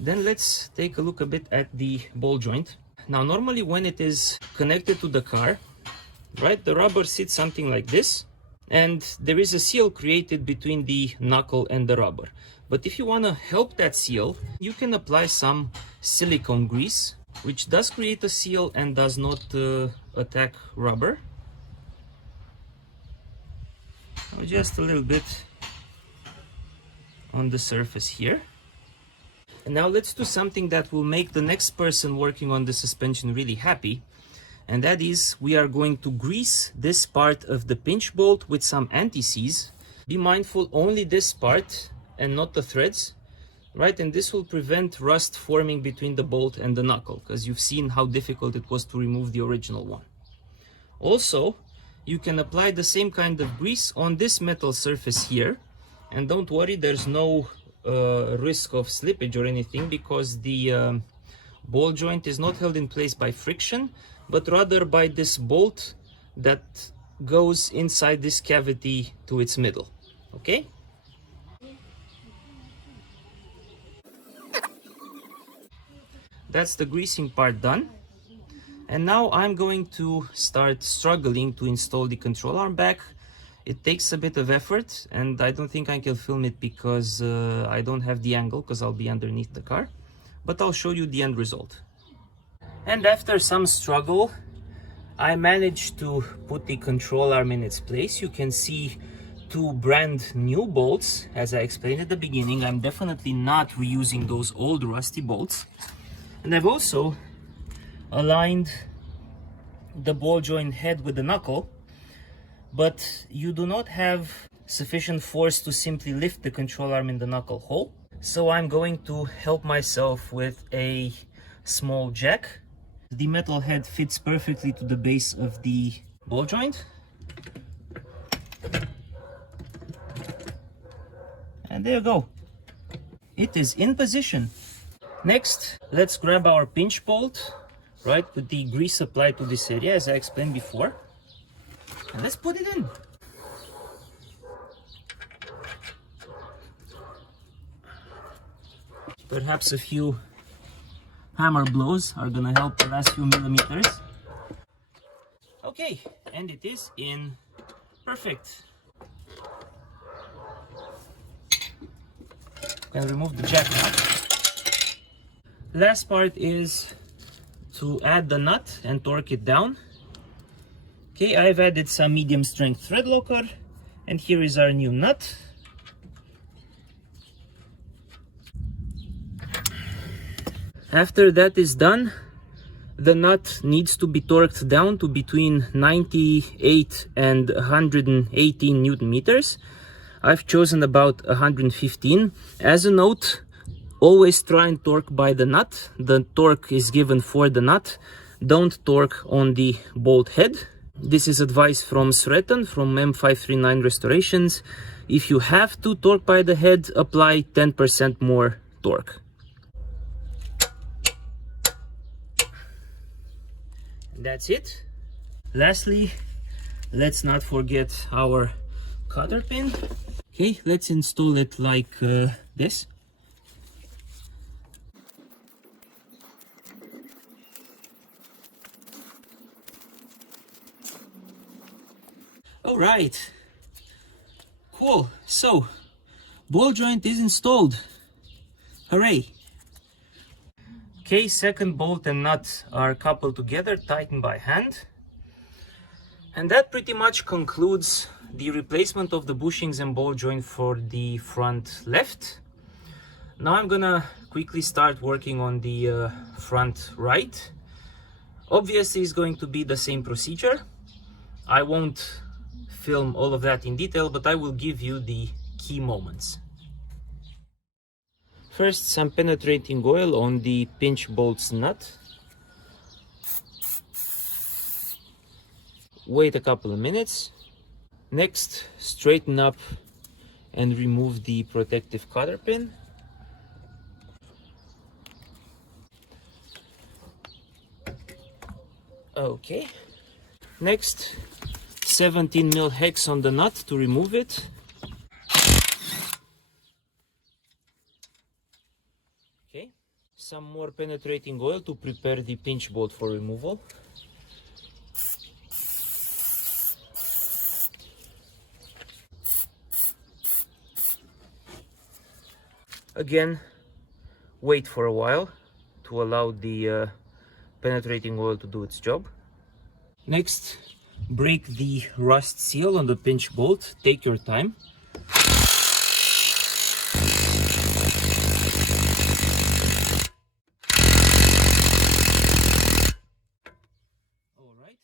Then let's take a look a bit at the ball joint. Now normally when it is connected to the car, right, the rubber sits something like this, and there is a seal created between the knuckle and the rubber. But if you want to help that seal, you can apply some silicone grease, which does create a seal and does not attack rubber. Just a little bit on the surface here. And now let's do something that will make the next person working on the suspension really happy. And that is, we are going to grease this part of the pinch bolt with some anti-seize. Be mindful, only this part and not the threads, right? And this will prevent rust forming between the bolt and the knuckle, because you've seen how difficult it was to remove the original one. Also, you can apply the same kind of grease on this metal surface here. And don't worry, there's no risk of slippage or anything, because the ball joint is not held in place by friction, but rather by this bolt that goes inside this cavity to its middle. Okay? That's the greasing part done. And now I'm going to start struggling to install the control arm back. It takes a bit of effort, and I don't think I can film it because I don't have the angle, because I'll be underneath the car. But I'll show you the end result. And after some struggle, I managed to put the control arm in its place. You can see two brand new bolts. As I explained at the beginning, I'm definitely not reusing those old rusty bolts. And I've also aligned the ball joint head with the knuckle, but you do not have sufficient force to simply lift the control arm in the knuckle hole. So I'm going to help myself with a small jack. The metal head fits perfectly to the base of the ball joint. And there you go. It is in position. Next, let's grab our pinch bolt, right, with the grease applied to this area, as I explained before. And let's put it in. Perhaps a few hammer blows are gonna help the last few millimeters. Okay, and it is in. Perfect. Can remove the jack nut. Last part is to add the nut and torque it down. Okay, I've added some medium strength thread locker, and here is our new nut. After that is done, the nut needs to be torqued down to between 98 and 118 Newton meters. I've chosen about 115. As a note, always try and torque by the nut. The torque is given for the nut. Don't torque on the bolt head. This is advice from Sretan from M539 Restorations. If you have to torque by the head, apply 10% more torque. That's it. Lastly, let's not forget our cotter pin. Okay, let's install it like this. All right, cool. So, ball joint is installed. Hooray! Okay, second bolt and nut are coupled together, tightened by hand. And that pretty much concludes the replacement of the bushings and ball joint for the front left. Now I'm gonna quickly start working on the front right. Obviously it's going to be the same procedure. I won't film all of that in detail, but I will give you the key moments. First, some penetrating oil on the pinch bolt's nut. Wait a couple of minutes. Next, straighten up and remove the protective cotter pin. Okay. Next, 17mm hex on the nut to remove it. Okay. Some more penetrating oil to prepare the pinch bolt for removal. Again, wait for a while to allow the penetrating oil to do its job. Next, break the rust seal on the pinch bolt. Take your time. Alright.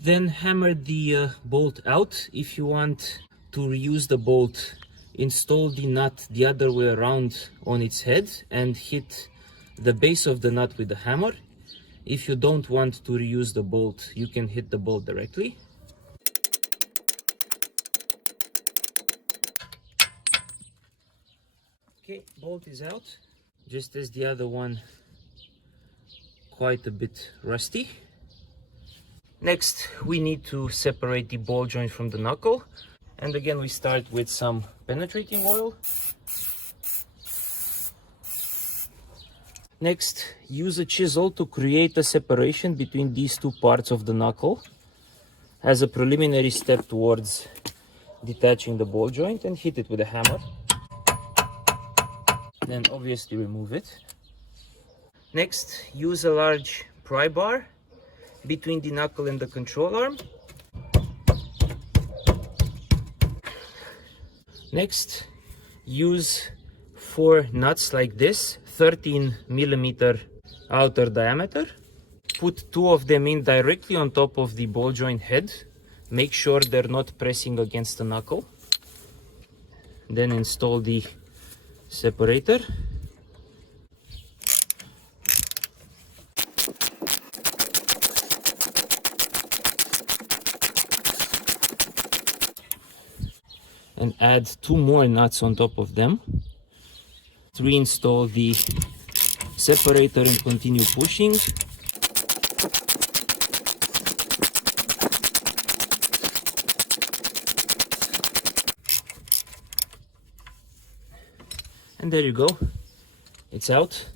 Then hammer the bolt out. If you want to reuse the bolt, install the nut the other way around on its head and hit the base of the nut with the hammer. If you don't want to reuse the bolt, you can hit the bolt directly. Okay, bolt is out, just as the other one, quite a bit rusty. Next, we need to separate the ball joint from the knuckle. And again, we start with some penetrating oil. Next, use a chisel to create a separation between these two parts of the knuckle as a preliminary step towards detaching the ball joint, and hit it with a hammer. Then obviously remove it. Next, use a large pry bar between the knuckle and the control arm. Next, use 4 nuts like this, 13mm outer diameter. Put 2 of them in directly on top of the ball joint head. Make sure they're not pressing against the knuckle. Then install the separator. and add 2 more nuts on top of them. Reinstall the separator and continue pushing. And there you go, it's out.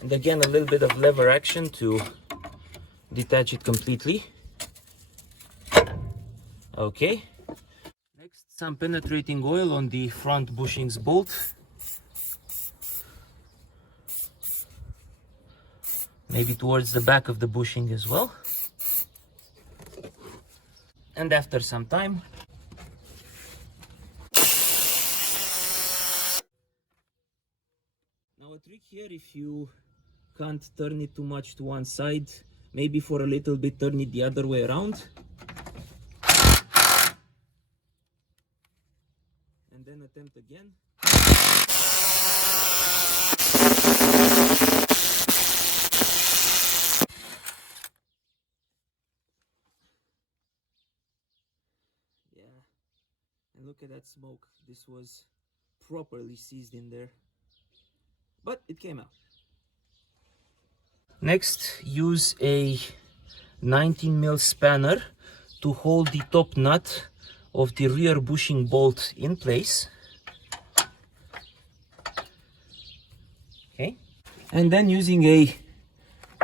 And again, a little bit of lever action to detach it completely. Okay. Next, some penetrating oil on the front bushings bolt. Maybe towards the back of the bushing as well. And after some time, now a trick here, if you can't turn it too much to one side, maybe for a little bit turn it the other way around. And then attempt again. Yeah, and look at that smoke. This was properly seized in there, but it came out. Next, use a 19mm spanner to hold the top nut of the rear bushing bolt in place. Okay, and then using a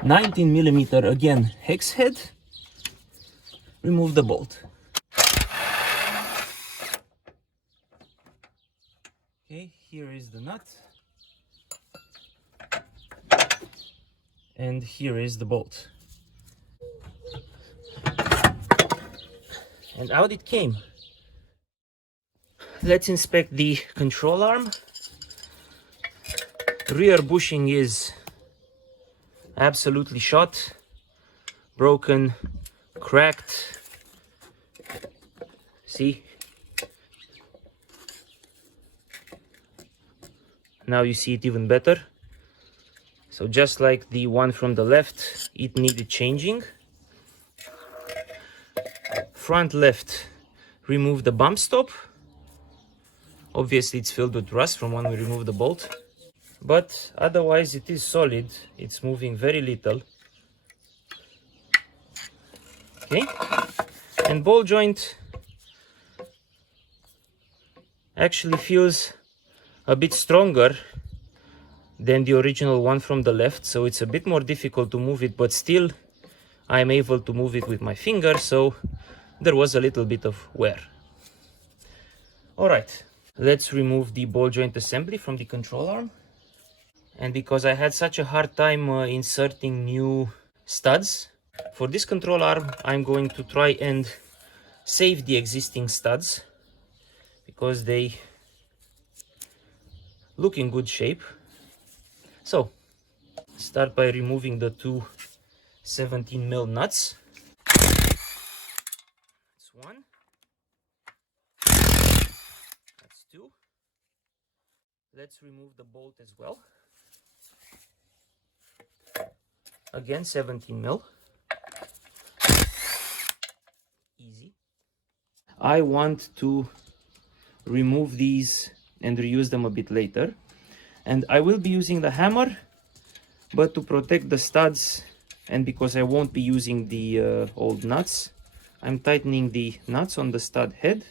19mm again hex head, remove the bolt. Okay, here is the nut, and here is the bolt, and out it came. Let's inspect the control arm. Rear bushing is absolutely shot, broken, cracked. See? Now you see it even better. So just like the one from the left, it needed changing. Front left, remove the bump stop. Obviously it's filled with rust from when we removed the bolt, but otherwise it is solid. It's moving very little. Okay, and ball joint actually feels a bit stronger than the original one from the left, so it's a bit more difficult to move it, but still I'm able to move it with my finger, so there was a little bit of wear. All right, let's remove the ball joint assembly from the control arm. And because I had such a hard time inserting new studs for this control arm, I'm going to try and save the existing studs because they look in good shape. So start by removing the two 17mm nuts. That's one. That's two. Let's remove the bolt as well. Again, 17mm. Easy. I want to remove these and reuse them a bit later. And I will be using the hammer, but to protect the studs, and because I won't be using the old nuts, I'm tightening the nuts on the stud head.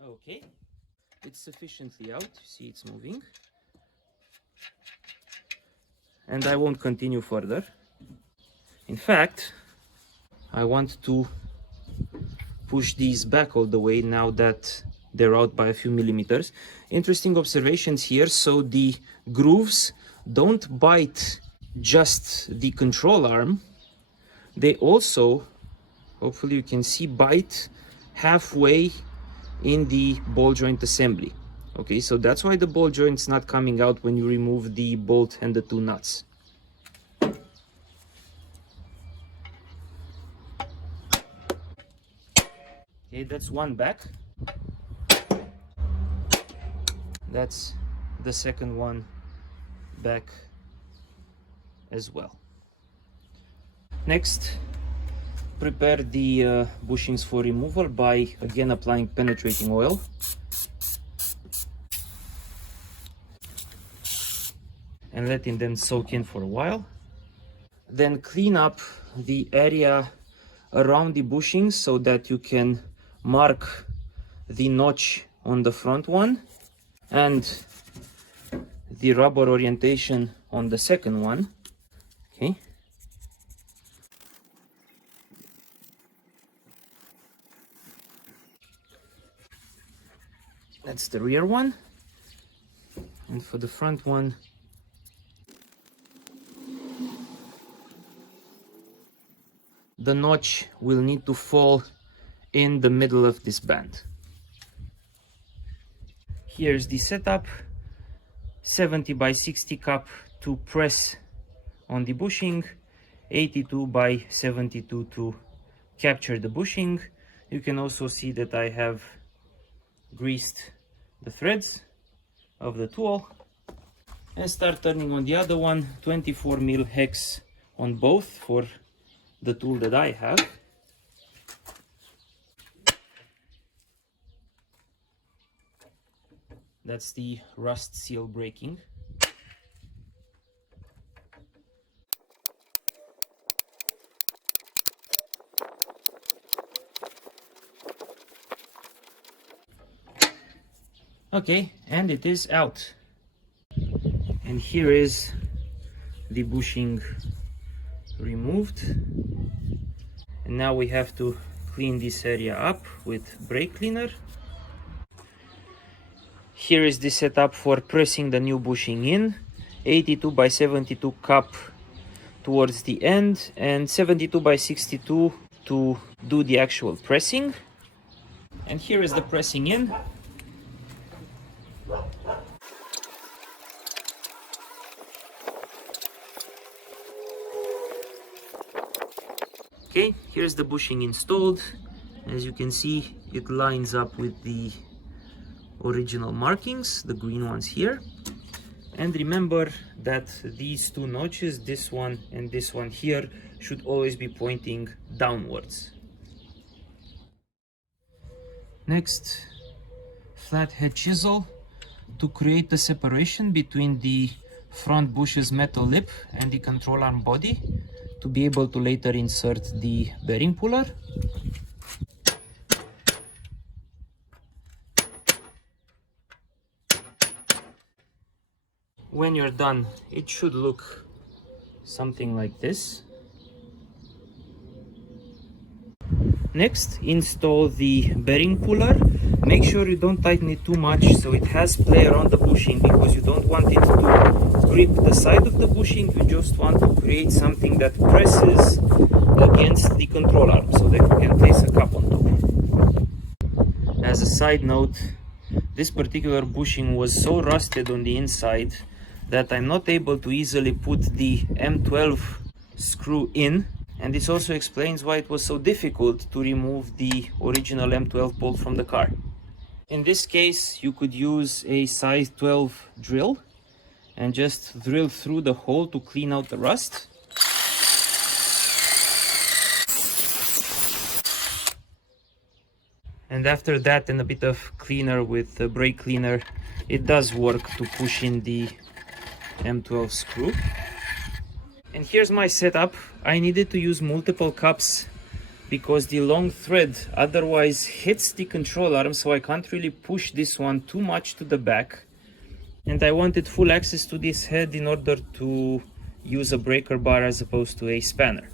Okay, it's sufficiently out, you see it's moving. And I won't continue further. In fact, I want to push these back all the way now that they're out by a few millimeters. Interesting observations here. So the grooves don't bite just the control arm. They also, hopefully you can see, bite halfway in the ball joint assembly. Okay, so that's why the ball joint's not coming out when you remove the bolt and the two nuts. Okay, that's one back. That's the second one back as well. Next, prepare the bushings for removal by again applying penetrating oil. And letting them soak in for a while. Then clean up the area around the bushings so that you can mark the notch on the front one and the rubber orientation on the second one. Okay. That's the rear one. And for the front one, the notch will need to fall in the middle of this band. Here's the setup: 70 by 60 cup to press on the bushing, 82 by 72 to capture the bushing. You can also see that I have greased the threads of the tool. And start turning on the other one, 24mm hex on both for the tool that I have. That's the rust seal breaking. Okay, and it is out. And here is the bushing removed. And now we have to clean this area up with brake cleaner. Here is the setup for pressing the new bushing in: 82 by 72 cup towards the end and 72 by 62 to do the actual pressing. And here is the pressing in. Okay, here's the bushing installed. As you can see, it lines up with the original markings, the green ones here. And remember that these two notches, this one and this one here, should always be pointing downwards. Next, flathead chisel to create the separation between the front bush's metal lip and the control arm body, to be able to later insert the bearing puller. When you're done, it should look something like this. Next, install the bearing puller. Make sure you don't tighten it too much so it has play around the bushing, because you don't want it to grip the side of the bushing. You just want to create something that presses against the control arm so that you can place a cup on top. As a side note, this particular bushing was so rusted on the inside that I'm not able to easily put the M12 screw in. And this also explains why it was so difficult to remove the original M12 bolt from the car. In this case, you could use a size 12 drill and just drill through the hole to clean out the rust. And after that, and a bit of cleaner with the brake cleaner, it does work to push in the M12 screw. And here's my setup. I needed to use multiple cups because the long thread otherwise hits the control arm, so I can't really push this one too much to the back. And I wanted full access to this head in order to use a breaker bar as opposed to a spanner.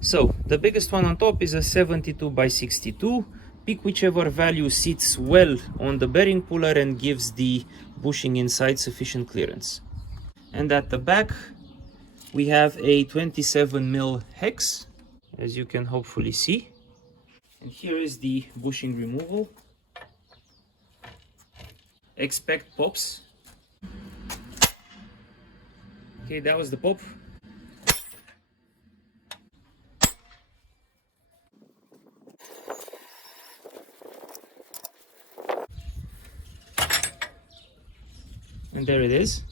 So the biggest one on top is a 72 by 62. Pick whichever value sits well on the bearing puller and gives the bushing inside sufficient clearance. And at the back, we have a 27mm hex, as you can hopefully see. And here is the bushing removal. Expect pops. Okay, that was the pop. And there it is.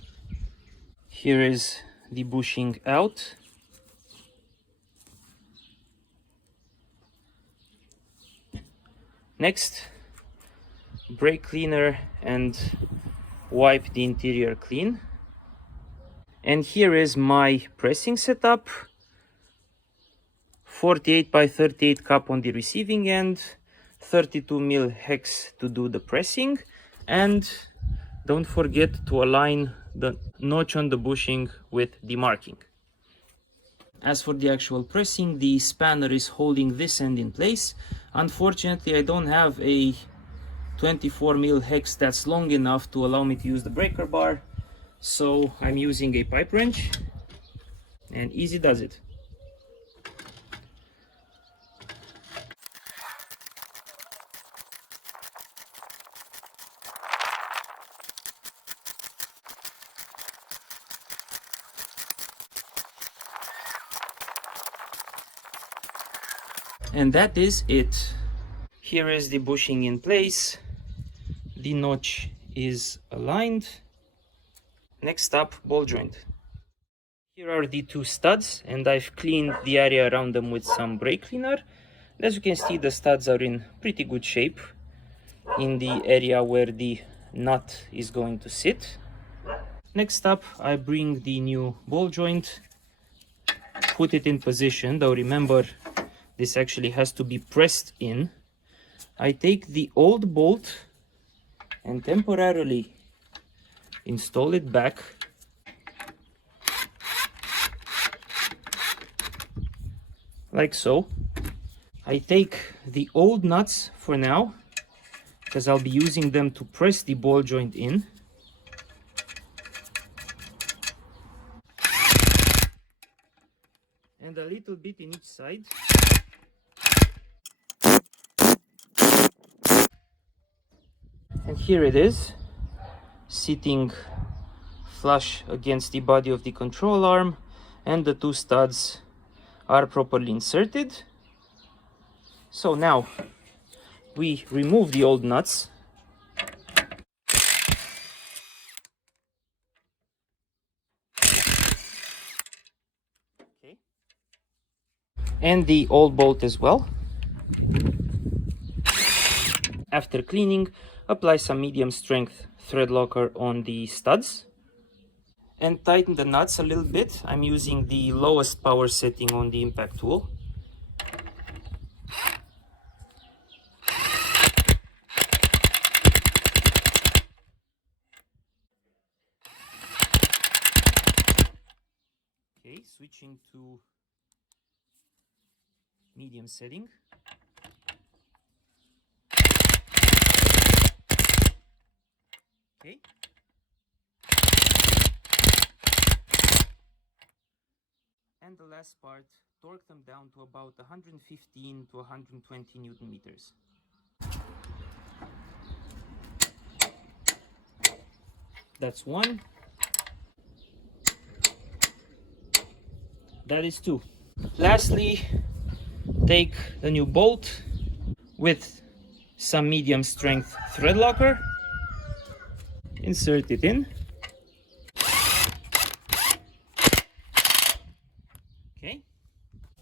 Here is the bushing out. Next, brake cleaner and wipe the interior clean. And here is my pressing setup. 48 by 38 cup on the receiving end, 32 mil hex to do the pressing, and don't forget to align the notch on the bushing with the marking. As for the actual pressing, the spanner is holding this end in place. Unfortunately, I don't have a 24 mil hex that's long enough to allow me to use the breaker bar, so I'm using a pipe wrench, and easy does it. And that is it. Here is the bushing in place. The notch is aligned. Next up, ball joint. Here are the two studs, and I've cleaned the area around them with some brake cleaner. As you can see, the studs are in pretty good shape in the area where the nut is going to sit. Next up, I bring the new ball joint, put it in position, though remember, this actually has to be pressed in. I take the old bolt and temporarily install it back. Like so. I take the old nuts for now, because I'll be using them to press the ball joint in. And a little bit in each side. And here it is, sitting flush against the body of the control arm, and the two studs are properly inserted. So now we remove the old nuts. Okay. And the old bolt as well. After cleaning, apply some medium strength thread locker on the studs and tighten the nuts a little bit. I'm using the lowest power setting on the impact tool. Okay, switching to medium setting. Okay. And the last part, torque them down to about 115 to 120 Newton meters. That's one. That is two. Lastly, take the new bolt with some medium strength thread locker. Insert it in. Okay.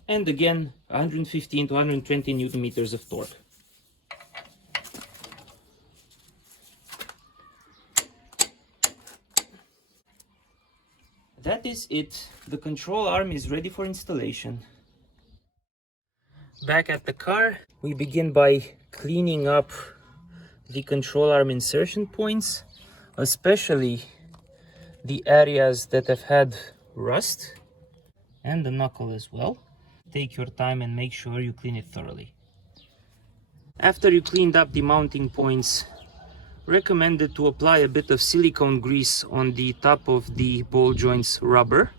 And again, 115 to 120 Newton meters of torque. That is it. The control arm is ready for installation. Back at the car, we begin by cleaning up the control arm insertion points, especially the areas that have had rust, and the knuckle as well. Take your time and make sure you clean it thoroughly. After you cleaned up the mounting points, recommended to apply a bit of silicone grease on the top of the ball joints rubber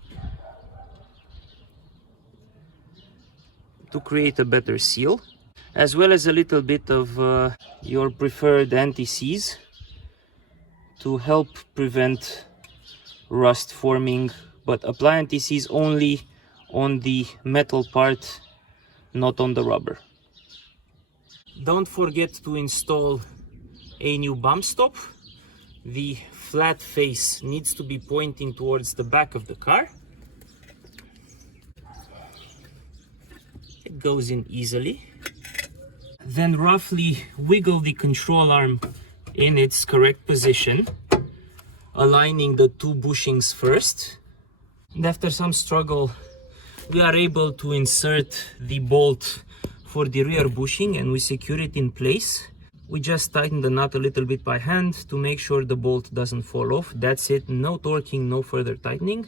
to create a better seal, as well as a little bit of your preferred anti-seize to help prevent rust forming, but apply anti-seize only on the metal part, not on the rubber. Don't forget to install a new bump stop. The flat face needs to be pointing towards the back of the car. It goes in easily. Then roughly wiggle the control arm in its correct position, aligning the two bushings first. And after some struggle, we are able to insert the bolt for the rear bushing and we secure it in place. We just tighten the nut a little bit by hand to make sure the bolt doesn't fall off. That's it, no torquing, no further tightening.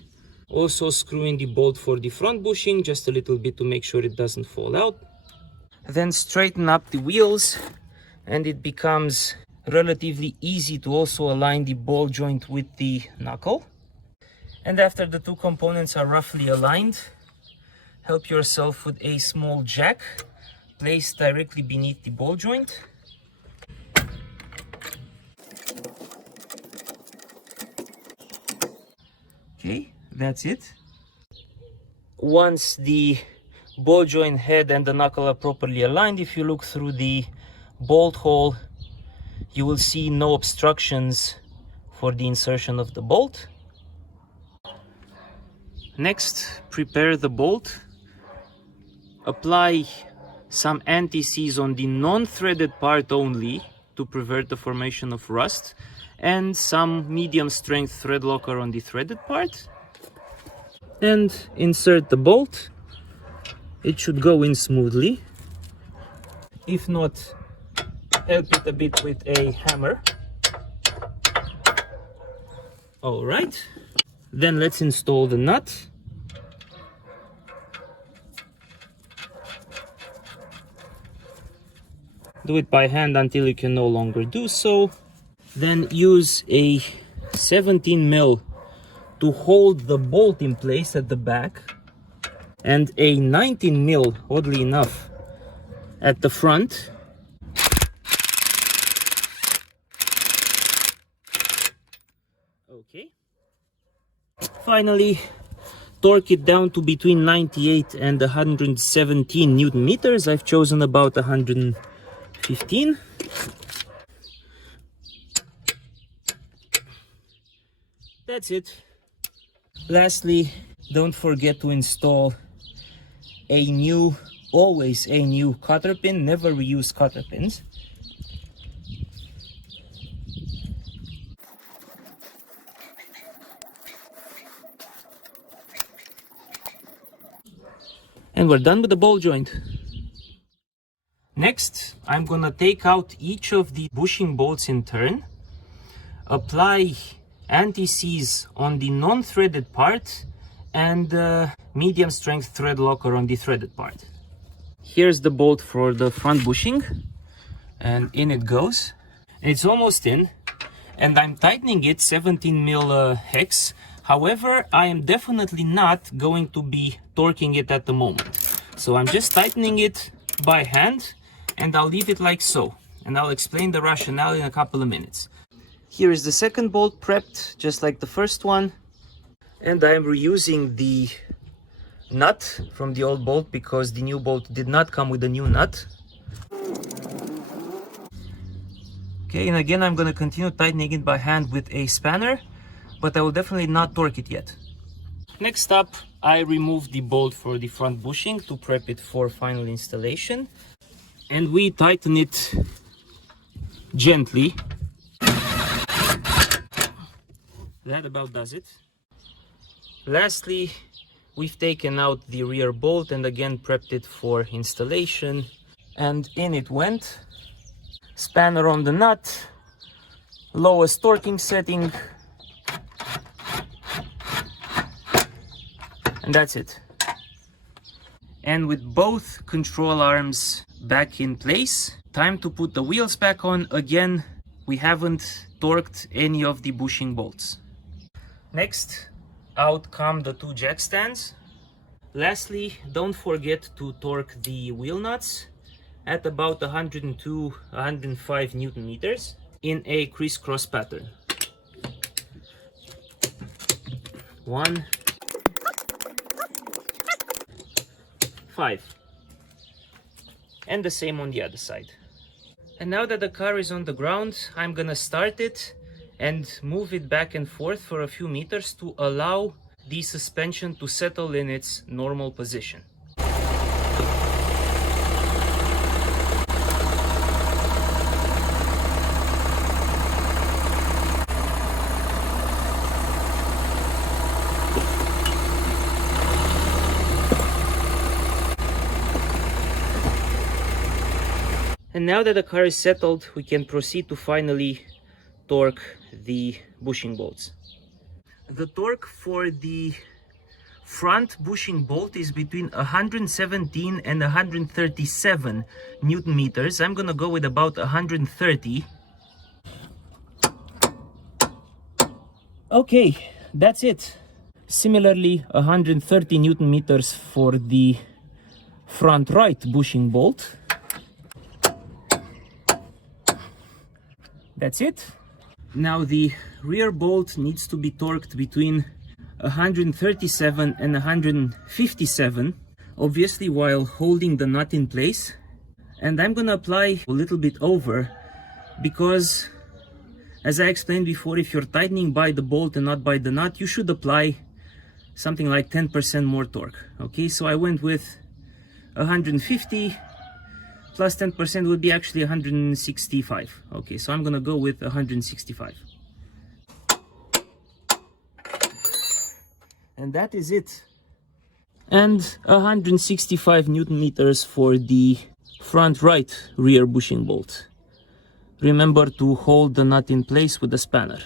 Also screw in the bolt for the front bushing just a little bit to make sure it doesn't fall out. Then straighten up the wheels and it becomes relatively easy to also align the ball joint with the knuckle. And after the two components are roughly aligned, help yourself with a small jack placed directly beneath the ball joint. Okay, that's it. Once the ball joint head and the knuckle are properly aligned, if you look through the bolt hole, you will see no obstructions for the insertion of the bolt. Next, prepare the bolt. Apply some anti-seize on the non-threaded part only to prevent the formation of rust, and some medium strength thread locker on the threaded part. And insert the bolt. It should go in smoothly. If not, help it a bit with a hammer. All right. Then let's install the nut. Do it by hand until you can no longer do so. Then use a 17mm to hold the bolt in place at the back, and a 19mm, oddly enough, at the front. Okay. Finally, torque it down to between 98 and 117 Newton meters. I've chosen about 115. That's it. Lastly, don't forget to install always a new cotter pin. Never reuse cotter pins. And we're done with the ball joint. Next, I'm gonna take out each of the bushing bolts in turn, apply anti-seize on the non-threaded part, and medium strength thread locker on the threaded part. Here's the bolt for the front bushing, and in it goes. It's almost in, and I'm tightening it 17mm hex. However, I am definitely not going to be torquing it at the moment. So I'm just tightening it by hand, and I'll leave it like so. And I'll explain the rationale in a couple of minutes. Here is the second bolt prepped, just like the first one. And I am reusing the nut from the old bolt because the new bolt did not come with a new nut. Okay, and again I'm going to continue tightening it by hand with a spanner, but I will definitely not torque it yet. Next up, I remove the bolt for the front bushing to prep it for final installation. And we tighten it gently. That about does it. Lastly, we've taken out the rear bolt and again prepped it for installation. And in it went. Spanner on the nut, lowest torquing setting, and that's it. And with both control arms back in place, time to put the wheels back on. Again, we haven't torqued any of the bushing bolts. Next, out come the two jack stands. Lastly, don't forget to torque the wheel nuts at about 102-105 Newton meters in a crisscross pattern. 1, 5, and the same on the other side. And now that the car is on the ground, I'm gonna start it and move it back and forth for a few meters to allow the suspension to settle in its normal position. And now that the car is settled, we can proceed to finally torque the bushing bolts. The torque for the front bushing bolt is between 117 and 137 Newton meters. I'm gonna go with about 130. Okay, that's it. Similarly, 130 Newton meters for the front right bushing bolt. That's it. Now the rear bolt needs to be torqued between 137 and 157, obviously while holding the nut in place. And I'm gonna apply a little bit over because, as I explained before, if you're tightening by the bolt and not by the nut, you should apply something like 10% more torque. Okay, so I went with 150 plus 10% would be actually 165. Okay, so I'm gonna go with 165. And that is it. And 165 Newton meters for the front right rear bushing bolt. Remember to hold the nut in place with the spanner.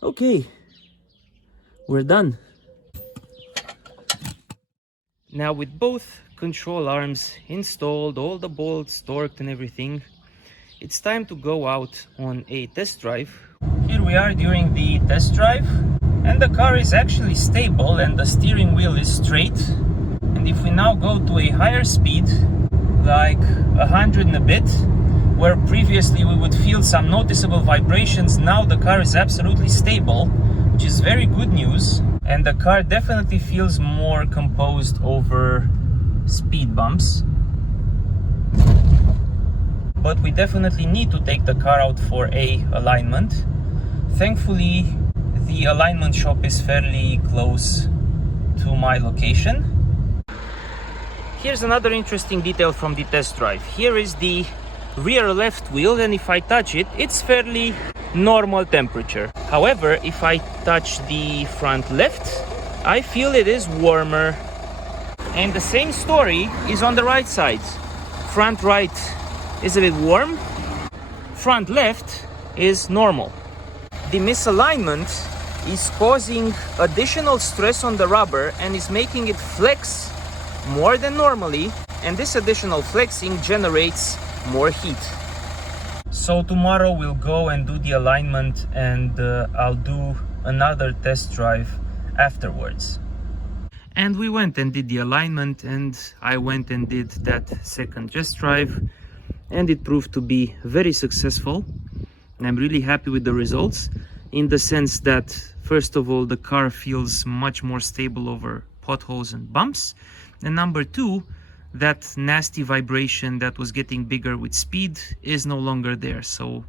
Okay, we're done. Now with both control arms installed, all the bolts torqued and everything, it's time to go out on a test drive. Here we are during the test drive, and the car is actually stable and the steering wheel is straight. And if we now go to a higher speed, like 100 and a bit, where previously we would feel some noticeable vibrations, now the car is absolutely stable, which is very good news. And the car definitely feels more composed over speed bumps. But we definitely need to take the car out for a alignment. Thankfully, the alignment shop is fairly close to my location. Here's another interesting detail from the test drive. Here is the rear left wheel, and if I touch it, it's fairly normal temperature. However, if I touch the front left, I feel it is warmer. And the same story is on the right side. Front right is a bit warm, front left is normal. The misalignment is causing additional stress on the rubber and is making it flex more than normally, and this additional flexing generates more heat. So tomorrow we'll go and do the alignment, and I'll do another test drive afterwards. And we went and did the alignment, and I went and did that second test drive, and it proved to be very successful. I'm really happy with the results, in the sense that, first of all, the car feels much more stable over potholes and bumps, and number two, that nasty vibration that was getting bigger with speed is no longer there. So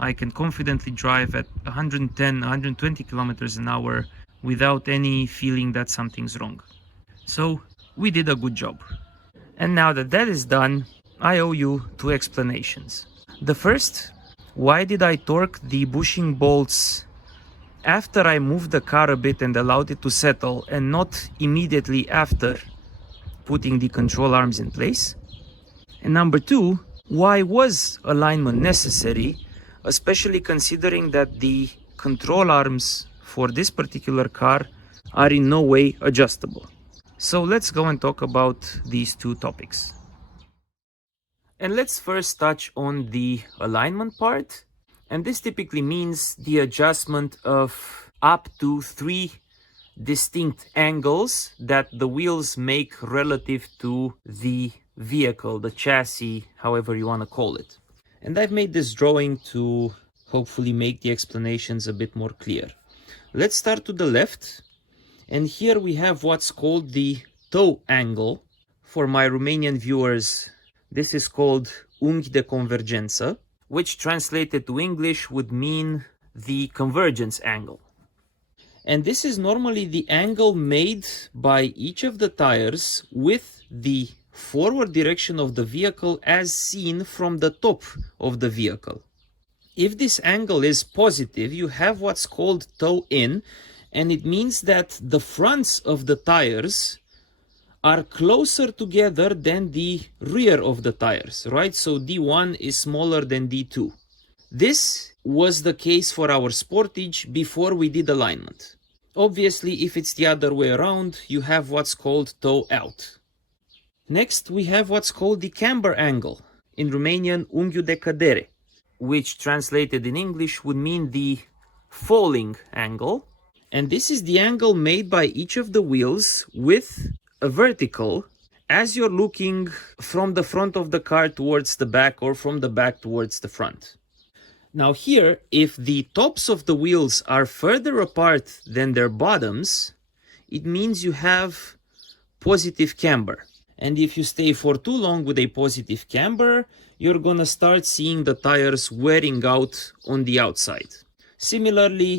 I can confidently drive at 110, 120 kilometers an hour without any feeling that something's wrong. So we did a good job. And now that that is done, I owe you two explanations. The first, why did I torque the bushing bolts after I moved the car a bit and allowed it to settle, and not immediately after putting the control arms in place? And number two, why was alignment necessary, especially considering that the control arms for this particular car are in no way adjustable? So let's go and talk about these two topics. And let's first touch on the alignment part. And this typically means the adjustment of up to 3 distinct angles that the wheels make relative to the vehicle, the chassis, however you want to call it. And I've made this drawing to hopefully make the explanations a bit more clear. Let's start to the left, and here we have what's called the toe angle. For my Romanian viewers, this is called unghi de convergență, which translated to English would mean the convergence angle. And this is normally the angle made by each of the tires with the forward direction of the vehicle as seen from the top of the vehicle. If this angle is positive, you have what's called toe in, and it means that the fronts of the tires are closer together than the rear of the tires, right? So D1 is smaller than D2. This was the case for our Sportage before we did alignment. Obviously, if it's the other way around, you have what's called toe out. Next, we have what's called the camber angle, in Romanian unghiul de cădere, which translated in English would mean the falling angle. And this is the angle made by each of the wheels with a vertical as you're looking from the front of the car towards the back or from the back towards the front. Now here, if the tops of the wheels are further apart than their bottoms, it means you have positive camber. And if you stay for too long with a positive camber, you're gonna start seeing the tires wearing out on the outside. Similarly,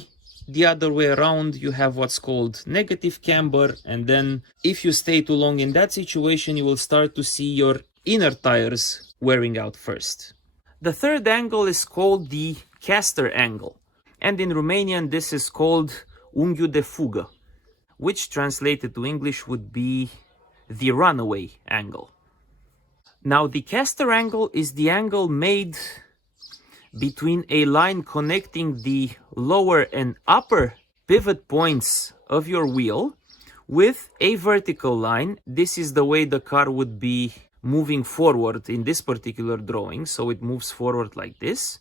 the other way around, you have what's called negative camber, and then if you stay too long in that situation, you will start to see your inner tires wearing out first. The third angle is called the caster angle, and in Romanian this is called unghiul de fugă, which translated to English would be the runaway angle. Now the caster angle is the angle made between a line connecting the lower and upper pivot points of your wheel with a vertical line. This is the way the car would be moving forward in this particular drawing, so it moves forward like this.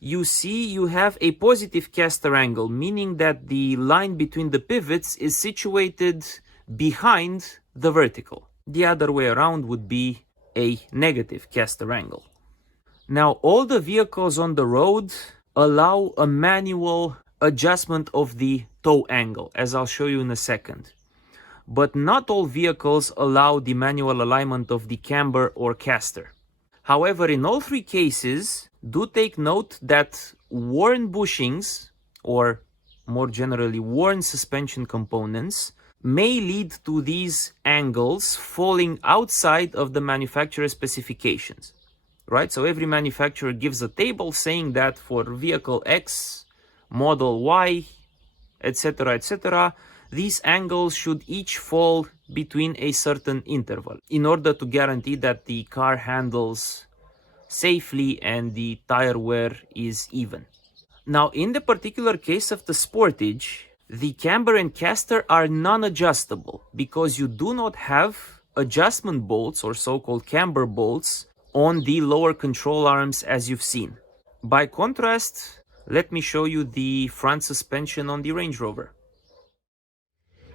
You see you have a positive caster angle, meaning that the line between the pivots is situated behind the vertical. The other way around would be a negative caster angle. Now, all the vehicles on the road allow a manual adjustment of the toe angle, as I'll show you in a second. But not all vehicles allow the manual alignment of the camber or caster. However, in all three cases, do take note that worn bushings, or more generally worn suspension components, may lead to these angles falling outside of the manufacturer specifications. Right? So every manufacturer gives a table saying that for vehicle X, model Y, etc., etc., these angles should each fall between a certain interval in order to guarantee that the car handles safely and the tire wear is even. Now, in the particular case of the Sportage, the camber and caster are non-adjustable because you do not have adjustment bolts or so-called camber bolts on the lower control arms as you've seen. By contrast, let me show you the front suspension on the Range Rover.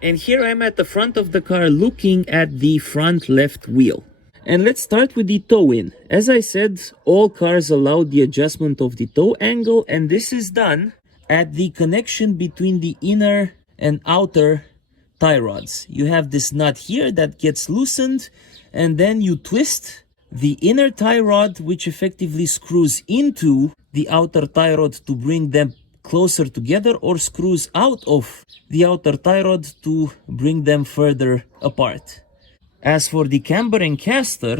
And here I'm at the front of the car looking at the front left wheel. And let's start with the toe-in. As I said, all cars allow the adjustment of the toe angle, and this is done at the connection between the inner and outer tie rods. You have this nut here that gets loosened, and then you twist the inner tie rod, which effectively screws into the outer tie rod to bring them closer together, or screws out of the outer tie rod to bring them further apart. As for the camber and caster,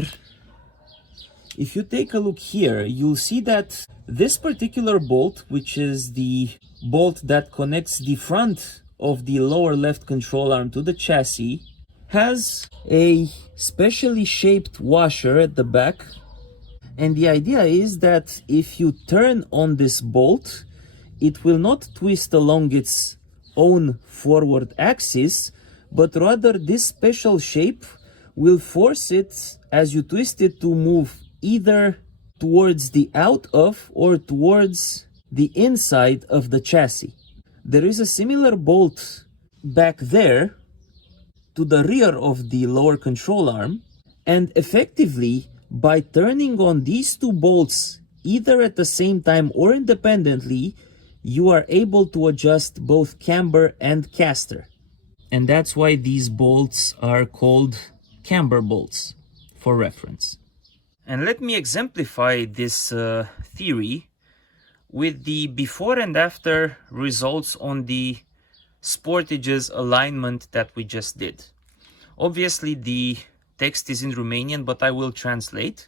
if you take a look here, you'll see that this particular bolt, which is the bolt that connects the front of the lower left control arm to the chassis, has a specially shaped washer at the back. And the idea is that if you turn on this bolt, it will not twist along its own forward axis, but rather this special shape will force it, as you twist it, to move either towards the out of or towards the inside of the chassis. There is a similar bolt back there to the rear of the lower control arm, and effectively by turning on these two bolts either at the same time or independently, you are able to adjust both camber and caster. And that's why these bolts are called camber bolts, for reference. And let me exemplify this theory with the before and after results on the Sportage's alignment that we just did. Obviously the text is in Romanian, but I will translate.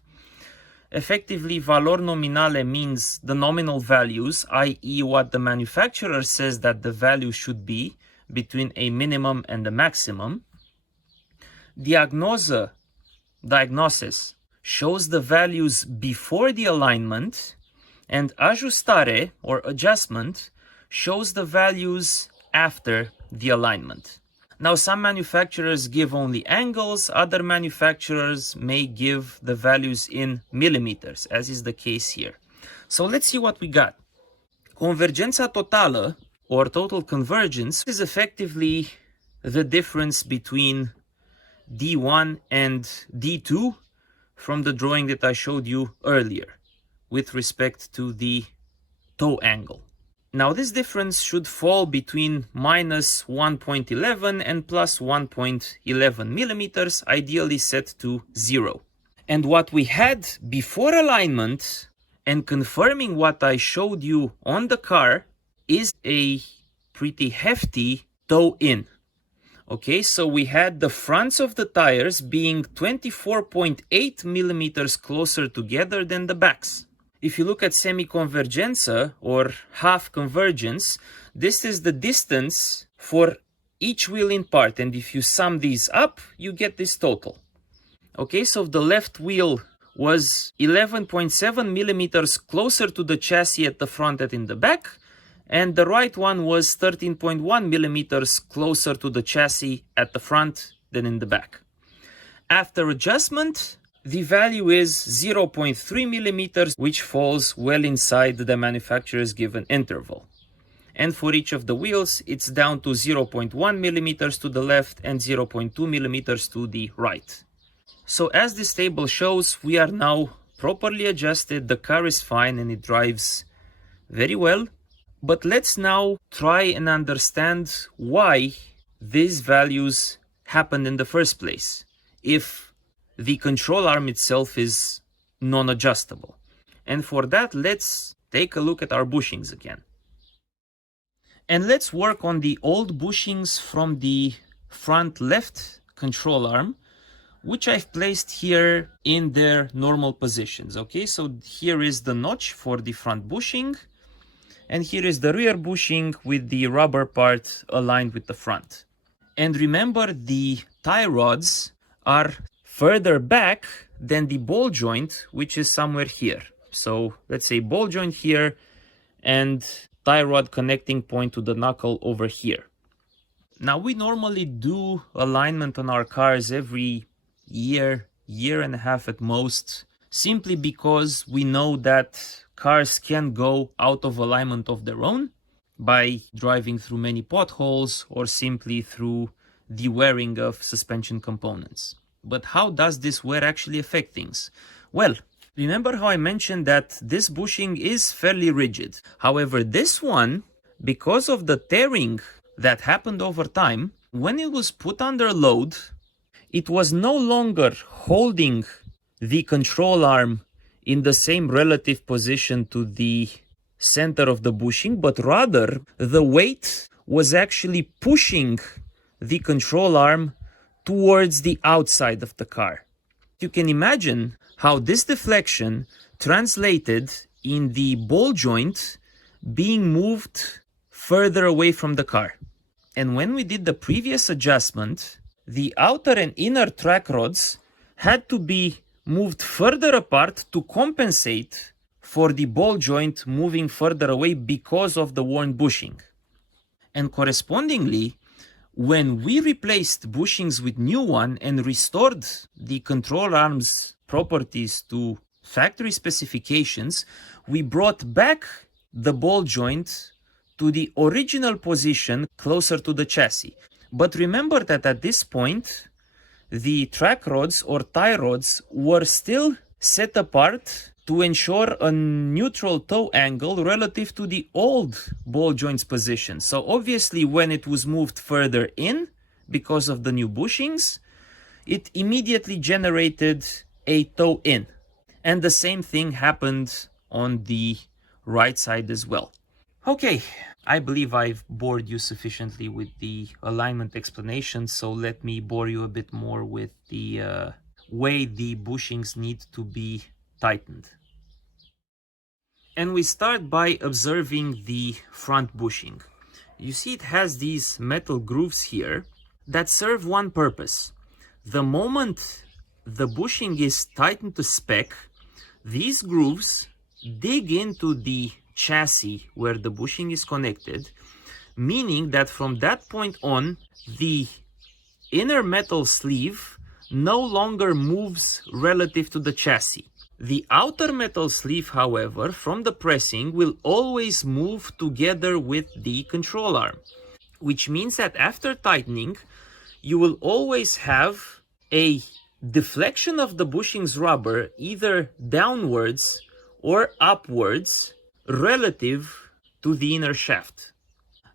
Effectively, valori nominale means the nominal values, i.e. what the manufacturer says that the value should be between a minimum and a maximum. diagnosis shows the values before the alignment, and ajustare or adjustment shows the values after the alignment. Now, some manufacturers give only angles, other manufacturers may give the values in millimeters, as is the case here. So let's see what we got. Convergența totală, or total convergence, is effectively the difference between D1 and D2 from the drawing that I showed you earlier with respect to the toe angle. Now this difference should fall between minus 1.11 and plus 1.11 millimeters, ideally set to 0. And what we had before alignment, and confirming what I showed you on the car, is a pretty hefty toe in. Okay, so we had the fronts of the tires being 24.8 millimeters closer together than the backs. If you look at semi-convergenza or half convergence, this is the distance for each wheel in part, and if you sum these up, you get this total. Okay, so the left wheel was 11.7 millimeters closer to the chassis at the front and in the back, and the right one was 13.1 millimeters closer to the chassis at the front than in the back. After adjustment, the value is 0.3 millimeters, which falls well inside the manufacturer's given interval. And for each of the wheels, it's down to 0.1 millimeters to the left and 0.2 millimeters to the right. So as this table shows, we are now properly adjusted, the car is fine and it drives very well. But let's now try and understand why these values happened in the first place, if the control arm itself is non-adjustable. And for that, let's take a look at our bushings again. And let's work on the old bushings from the front left control arm, which I've placed here in their normal positions. Okay, so here is the notch for the front bushing, and here is the rear bushing with the rubber part aligned with the front. And remember, the tie rods are further back than the ball joint, which is somewhere here. So let's say ball joint here and tie rod connecting point to the knuckle over here. Now we normally do alignment on our cars every year and a half at most, simply because we know that cars can go out of alignment of their own by driving through many potholes or simply through the wearing of suspension components. But how does this wear actually affect things? Well, remember how I mentioned that this bushing is fairly rigid. However, this one, because of the tearing that happened over time, when it was put under load, it was no longer holding the control arm in the same relative position to the center of the bushing, but rather the weight was actually pushing the control arm towards the outside of the car. You can imagine how this deflection translated in the ball joint being moved further away from the car. And when we did the previous adjustment, the outer and inner track rods had to be moved further apart to compensate for the ball joint moving further away because of the worn bushing. And correspondingly, when we replaced bushings with new one and restored the control arm's properties to factory specifications, we brought back the ball joint to the original position closer to the chassis. But remember that at this point, the track rods or tie rods were still set apart to ensure a neutral toe angle relative to the old ball joint's position. So obviously when it was moved further in because of the new bushings, it immediately generated a toe in. And the same thing happened on the right side as well. Okay, I believe I've bored you sufficiently with the alignment explanation, so let me bore you a bit more with the way the bushings need to be tightened. And we start by observing the front bushing. You see it has these metal grooves here that serve one purpose. The moment the bushing is tightened to spec, these grooves dig into the chassis where the bushing is connected, meaning that from that point on, the inner metal sleeve no longer moves relative to the chassis. The outer metal sleeve, however, from the pressing will always move together with the control arm, which means that after tightening, you will always have a deflection of the bushing's rubber either downwards or upwards relative to the inner shaft.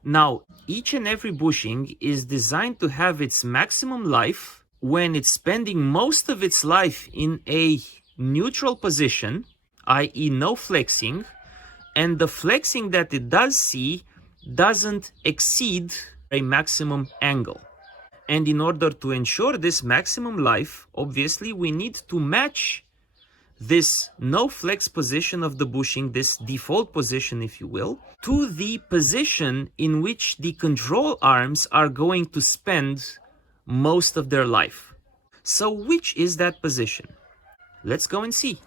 Now, each and every bushing is designed to have its maximum life when it's spending most of its life in a neutral position, i.e. no flexing, and the flexing that it does see doesn't exceed a maximum angle. And in order to ensure this maximum life, obviously we need to match this no flex position of the bushing, this default position if you will, to the position in which the control arms are going to spend most of their life. So which is that position? Let's go and see.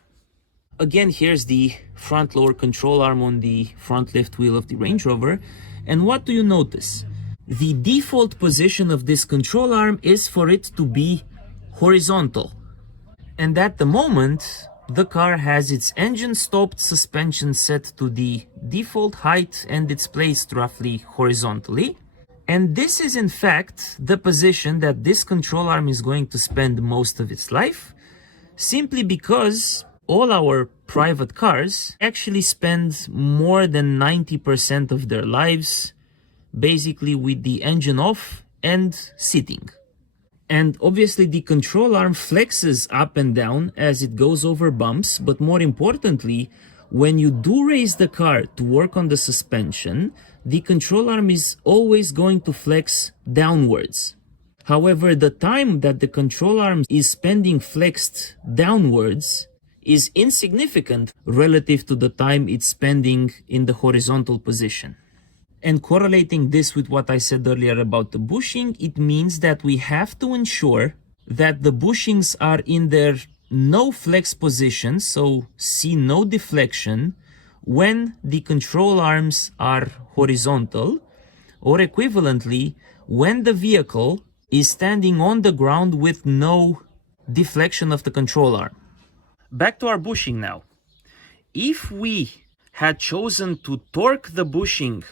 Again, here's the front lower control arm on the front left wheel of the Range Rover. And what do you notice? The default position of this control arm is for it to be horizontal. And at the moment, the car has its engine stopped, suspension set to the default height, and it's placed roughly horizontally. And this is in fact the position that this control arm is going to spend most of its life, simply because all our private cars actually spend more than 90% of their lives basically with the engine off and sitting. And obviously the control arm flexes up and down as it goes over bumps, but more importantly, when you do raise the car to work on the suspension, the control arm is always going to flex downwards. However, the time that the control arm is spending flexed downwards is insignificant relative to the time it's spending in the horizontal position. And correlating this with what I said earlier about the bushing, it means that we have to ensure that the bushings are in their no flex position, so see no deflection, when the control arms are horizontal, or equivalently, when the vehicle is standing on the ground with no deflection of the control arm. Back to our bushing now. If we had chosen to torque the bushing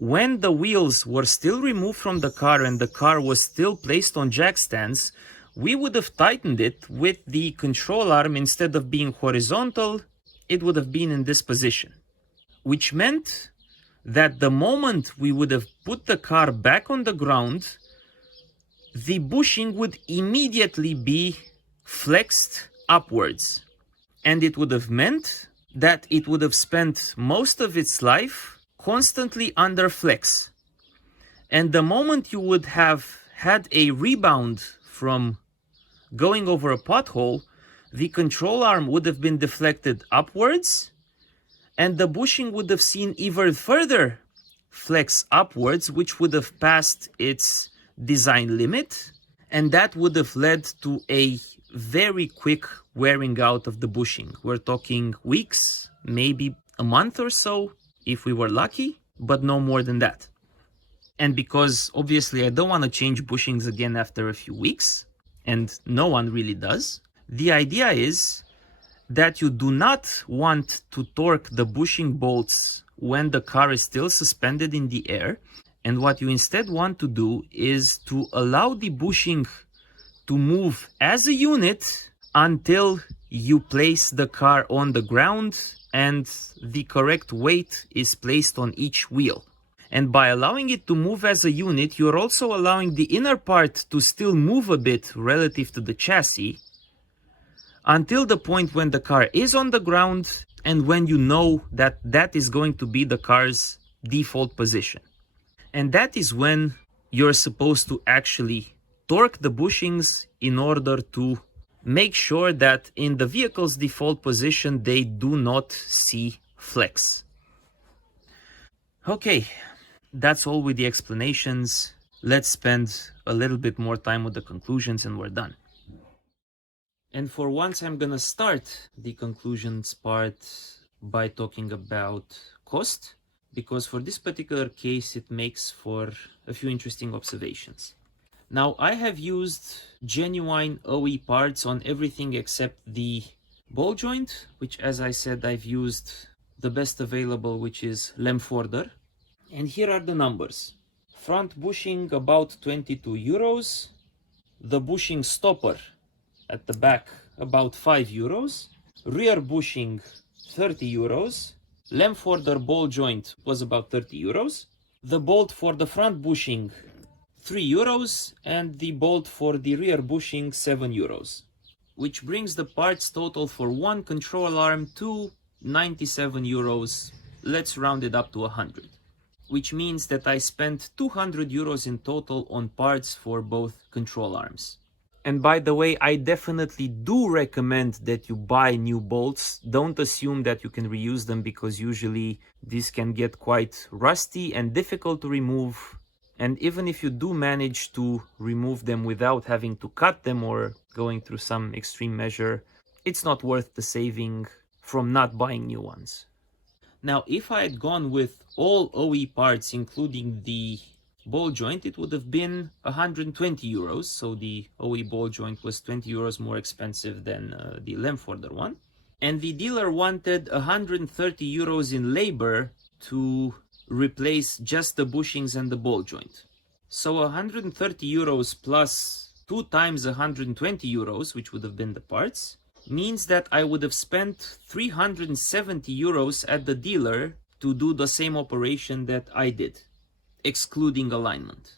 when the wheels were still removed from the car and the car was still placed on jack stands, we would have tightened it with the control arm. Instead of being horizontal, it would have been in this position, which meant that the moment we would have put the car back on the ground, the bushing would immediately be flexed upwards. And it would have meant that it would have spent most of its life constantly under flex. And the moment you would have had a rebound from going over a pothole, the control arm would have been deflected upwards, and the bushing would have seen even further flex upwards, which would have passed its design limit, and that would have led to a very quick wearing out of the bushing. We're talking weeks, maybe a month or so, if we were lucky, but no more than that. And because obviously I don't want to change bushings again after a few weeks, and no one really does, the idea is that you do not want to torque the bushing bolts when the car is still suspended in the air. And what you instead want to do is to allow the bushing to move as a unit until you place the car on the ground and the correct weight is placed on each wheel. And by allowing it to move as a unit, you're also allowing the inner part to still move a bit relative to the chassis until the point when the car is on the ground and when you know that that is going to be the car's default position. And that is when you're supposed to actually torque the bushings in order to make sure that in the vehicle's default position they do not see flex. Okay, that's all with the explanations. Let's spend a little bit more time with the conclusions and we're done. And for once, I'm gonna start the conclusions part by talking about cost, because for this particular case, it makes for a few interesting observations. Now, I have used genuine OE parts on everything except the ball joint, which, as I said, I've used the best available, which is Lemforder. And here are the numbers. Front bushing about 22 euros. The bushing stopper at the back about 5 euros. Rear bushing 30 euros. Lemforder ball joint was about 30 euros. The bolt for the front bushing 3 euros and the bolt for the rear bushing 7 euros. Which brings the parts total for one control arm to 97 euros. Let's round it up to 100. Which means that I spent 200 euros in total on parts for both control arms. And by the way, I definitely do recommend that you buy new bolts. Don't assume that you can reuse them, because usually these can get quite rusty and difficult to remove. And even if you do manage to remove them without having to cut them or going through some extreme measure, it's not worth the saving from not buying new ones. Now, if I had gone with all OE parts, including the ball joint, it would have been 120 euros. So the OE ball joint was 20 euros more expensive than the Lemforder one. And the dealer wanted 130 euros in labor to replace just the bushings and the ball joint. So 130 euros plus 2 times 120 euros, which would have been the parts, means that I would have spent 370 euros at the dealer to do the same operation that I did, excluding alignment.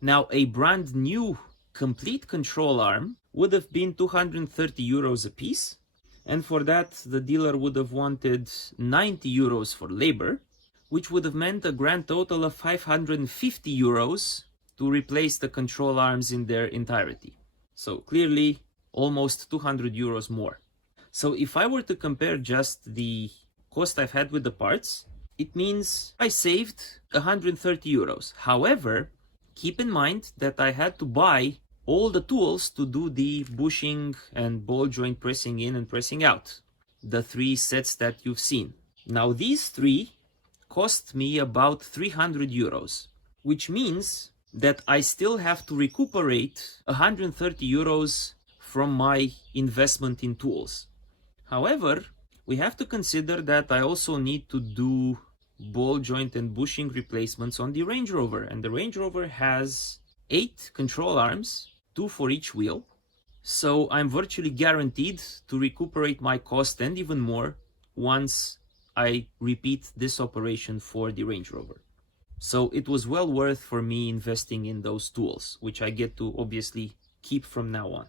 Now, a brand new complete control arm would have been 230 euros a piece, and for that the dealer would have wanted 90 euros for labor, which would have meant a grand total of 550 euros to replace the control arms in their entirety. So clearly almost 200 euros more. So if I were to compare just the cost I've had with the parts, it means I saved 130 euros. However, keep in mind that I had to buy all the tools to do the bushing and ball joint pressing in and pressing out. The 3 sets that you've seen. Now these 3 cost me about 300 euros, which means that I still have to recuperate 130 euros from my investment in tools. However, we have to consider that I also need to do ball joint and bushing replacements on the Range Rover, and the Range Rover has 8 control arms, 2 for each wheel. So I'm virtually guaranteed to recuperate my cost and even more once I repeat this operation for the Range Rover. So it was well worth for me investing in those tools, which I get to obviously keep from now on.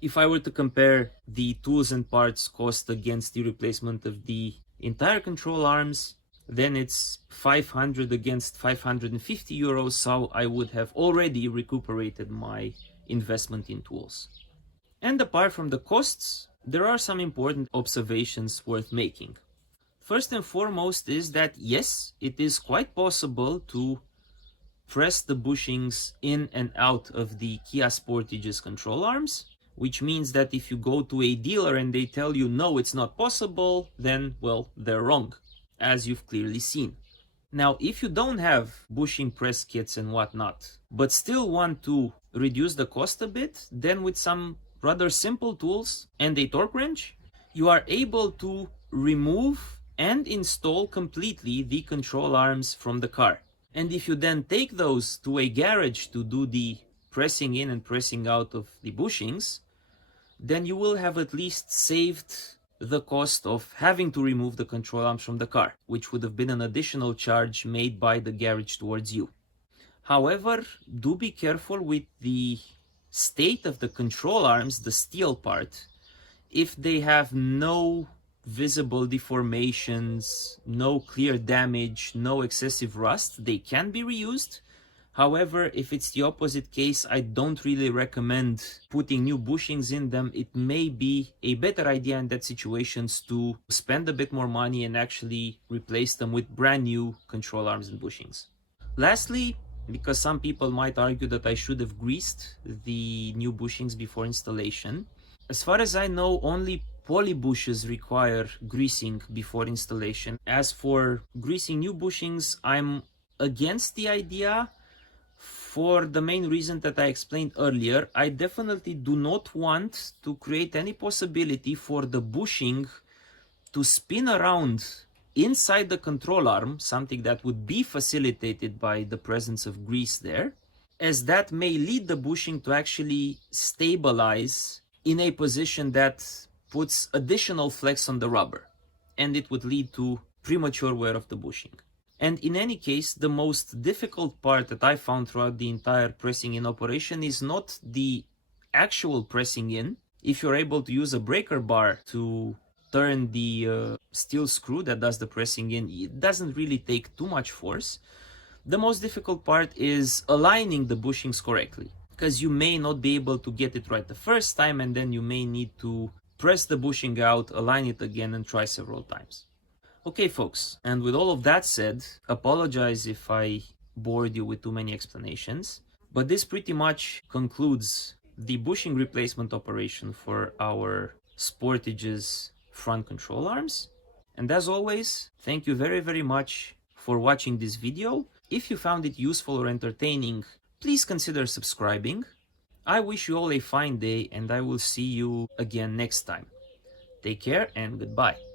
If I were to compare the tools and parts cost against the replacement of the entire control arms, then it's 500 against 550 euros, so I would have already recuperated my investment in tools. And apart from the costs, there are some important observations worth making. First and foremost is that yes, it is quite possible to press the bushings in and out of the Kia Sportage's control arms, which means that if you go to a dealer and they tell you no, it's not possible, then, well, they're wrong, as you've clearly seen. Now, if you don't have bushing press kits and whatnot, but still want to reduce the cost a bit, then with some rather simple tools and a torque wrench, you are able to remove and install completely the control arms from the car. And if you then take those to a garage to do the pressing in and pressing out of the bushings, then you will have at least saved the cost of having to remove the control arms from the car, which would have been an additional charge made by the garage towards you. However, do be careful with the state of the control arms, the steel part. If they have no visible deformations, no clear damage, no excessive rust, they can be reused. However, if it's the opposite case, I don't really recommend putting new bushings in them. It may be a better idea in that situations to spend a bit more money and actually replace them with brand new control arms and bushings. Lastly, because some people might argue that I should have greased the new bushings before installation. As far as I know, only poly bushes require greasing before installation. As for greasing new bushings, I'm against the idea for the main reason that I explained earlier. I definitely do not want to create any possibility for the bushing to spin around inside the control arm, something that would be facilitated by the presence of grease there, as that may lead the bushing to actually stabilize in a position that puts additional flex on the rubber, and it would lead to premature wear of the bushing. And in any case, the most difficult part that I found throughout the entire pressing in operation is not the actual pressing in. If you're able to use a breaker bar to turn the steel screw that does the pressing in, it doesn't really take too much force. The most difficult part is aligning the bushings correctly, because you may not be able to get it right the first time, and then you may need to press the bushing out, align it again, and try several times. Okay folks, and with all of that said, apologize if I bored you with too many explanations, but this pretty much concludes the bushing replacement operation for our Sportage's front control arms. And as always, thank you very much for watching this video. If you found it useful or entertaining, please consider subscribing. I wish you all a fine day, and I will see you again next time. Take care and goodbye.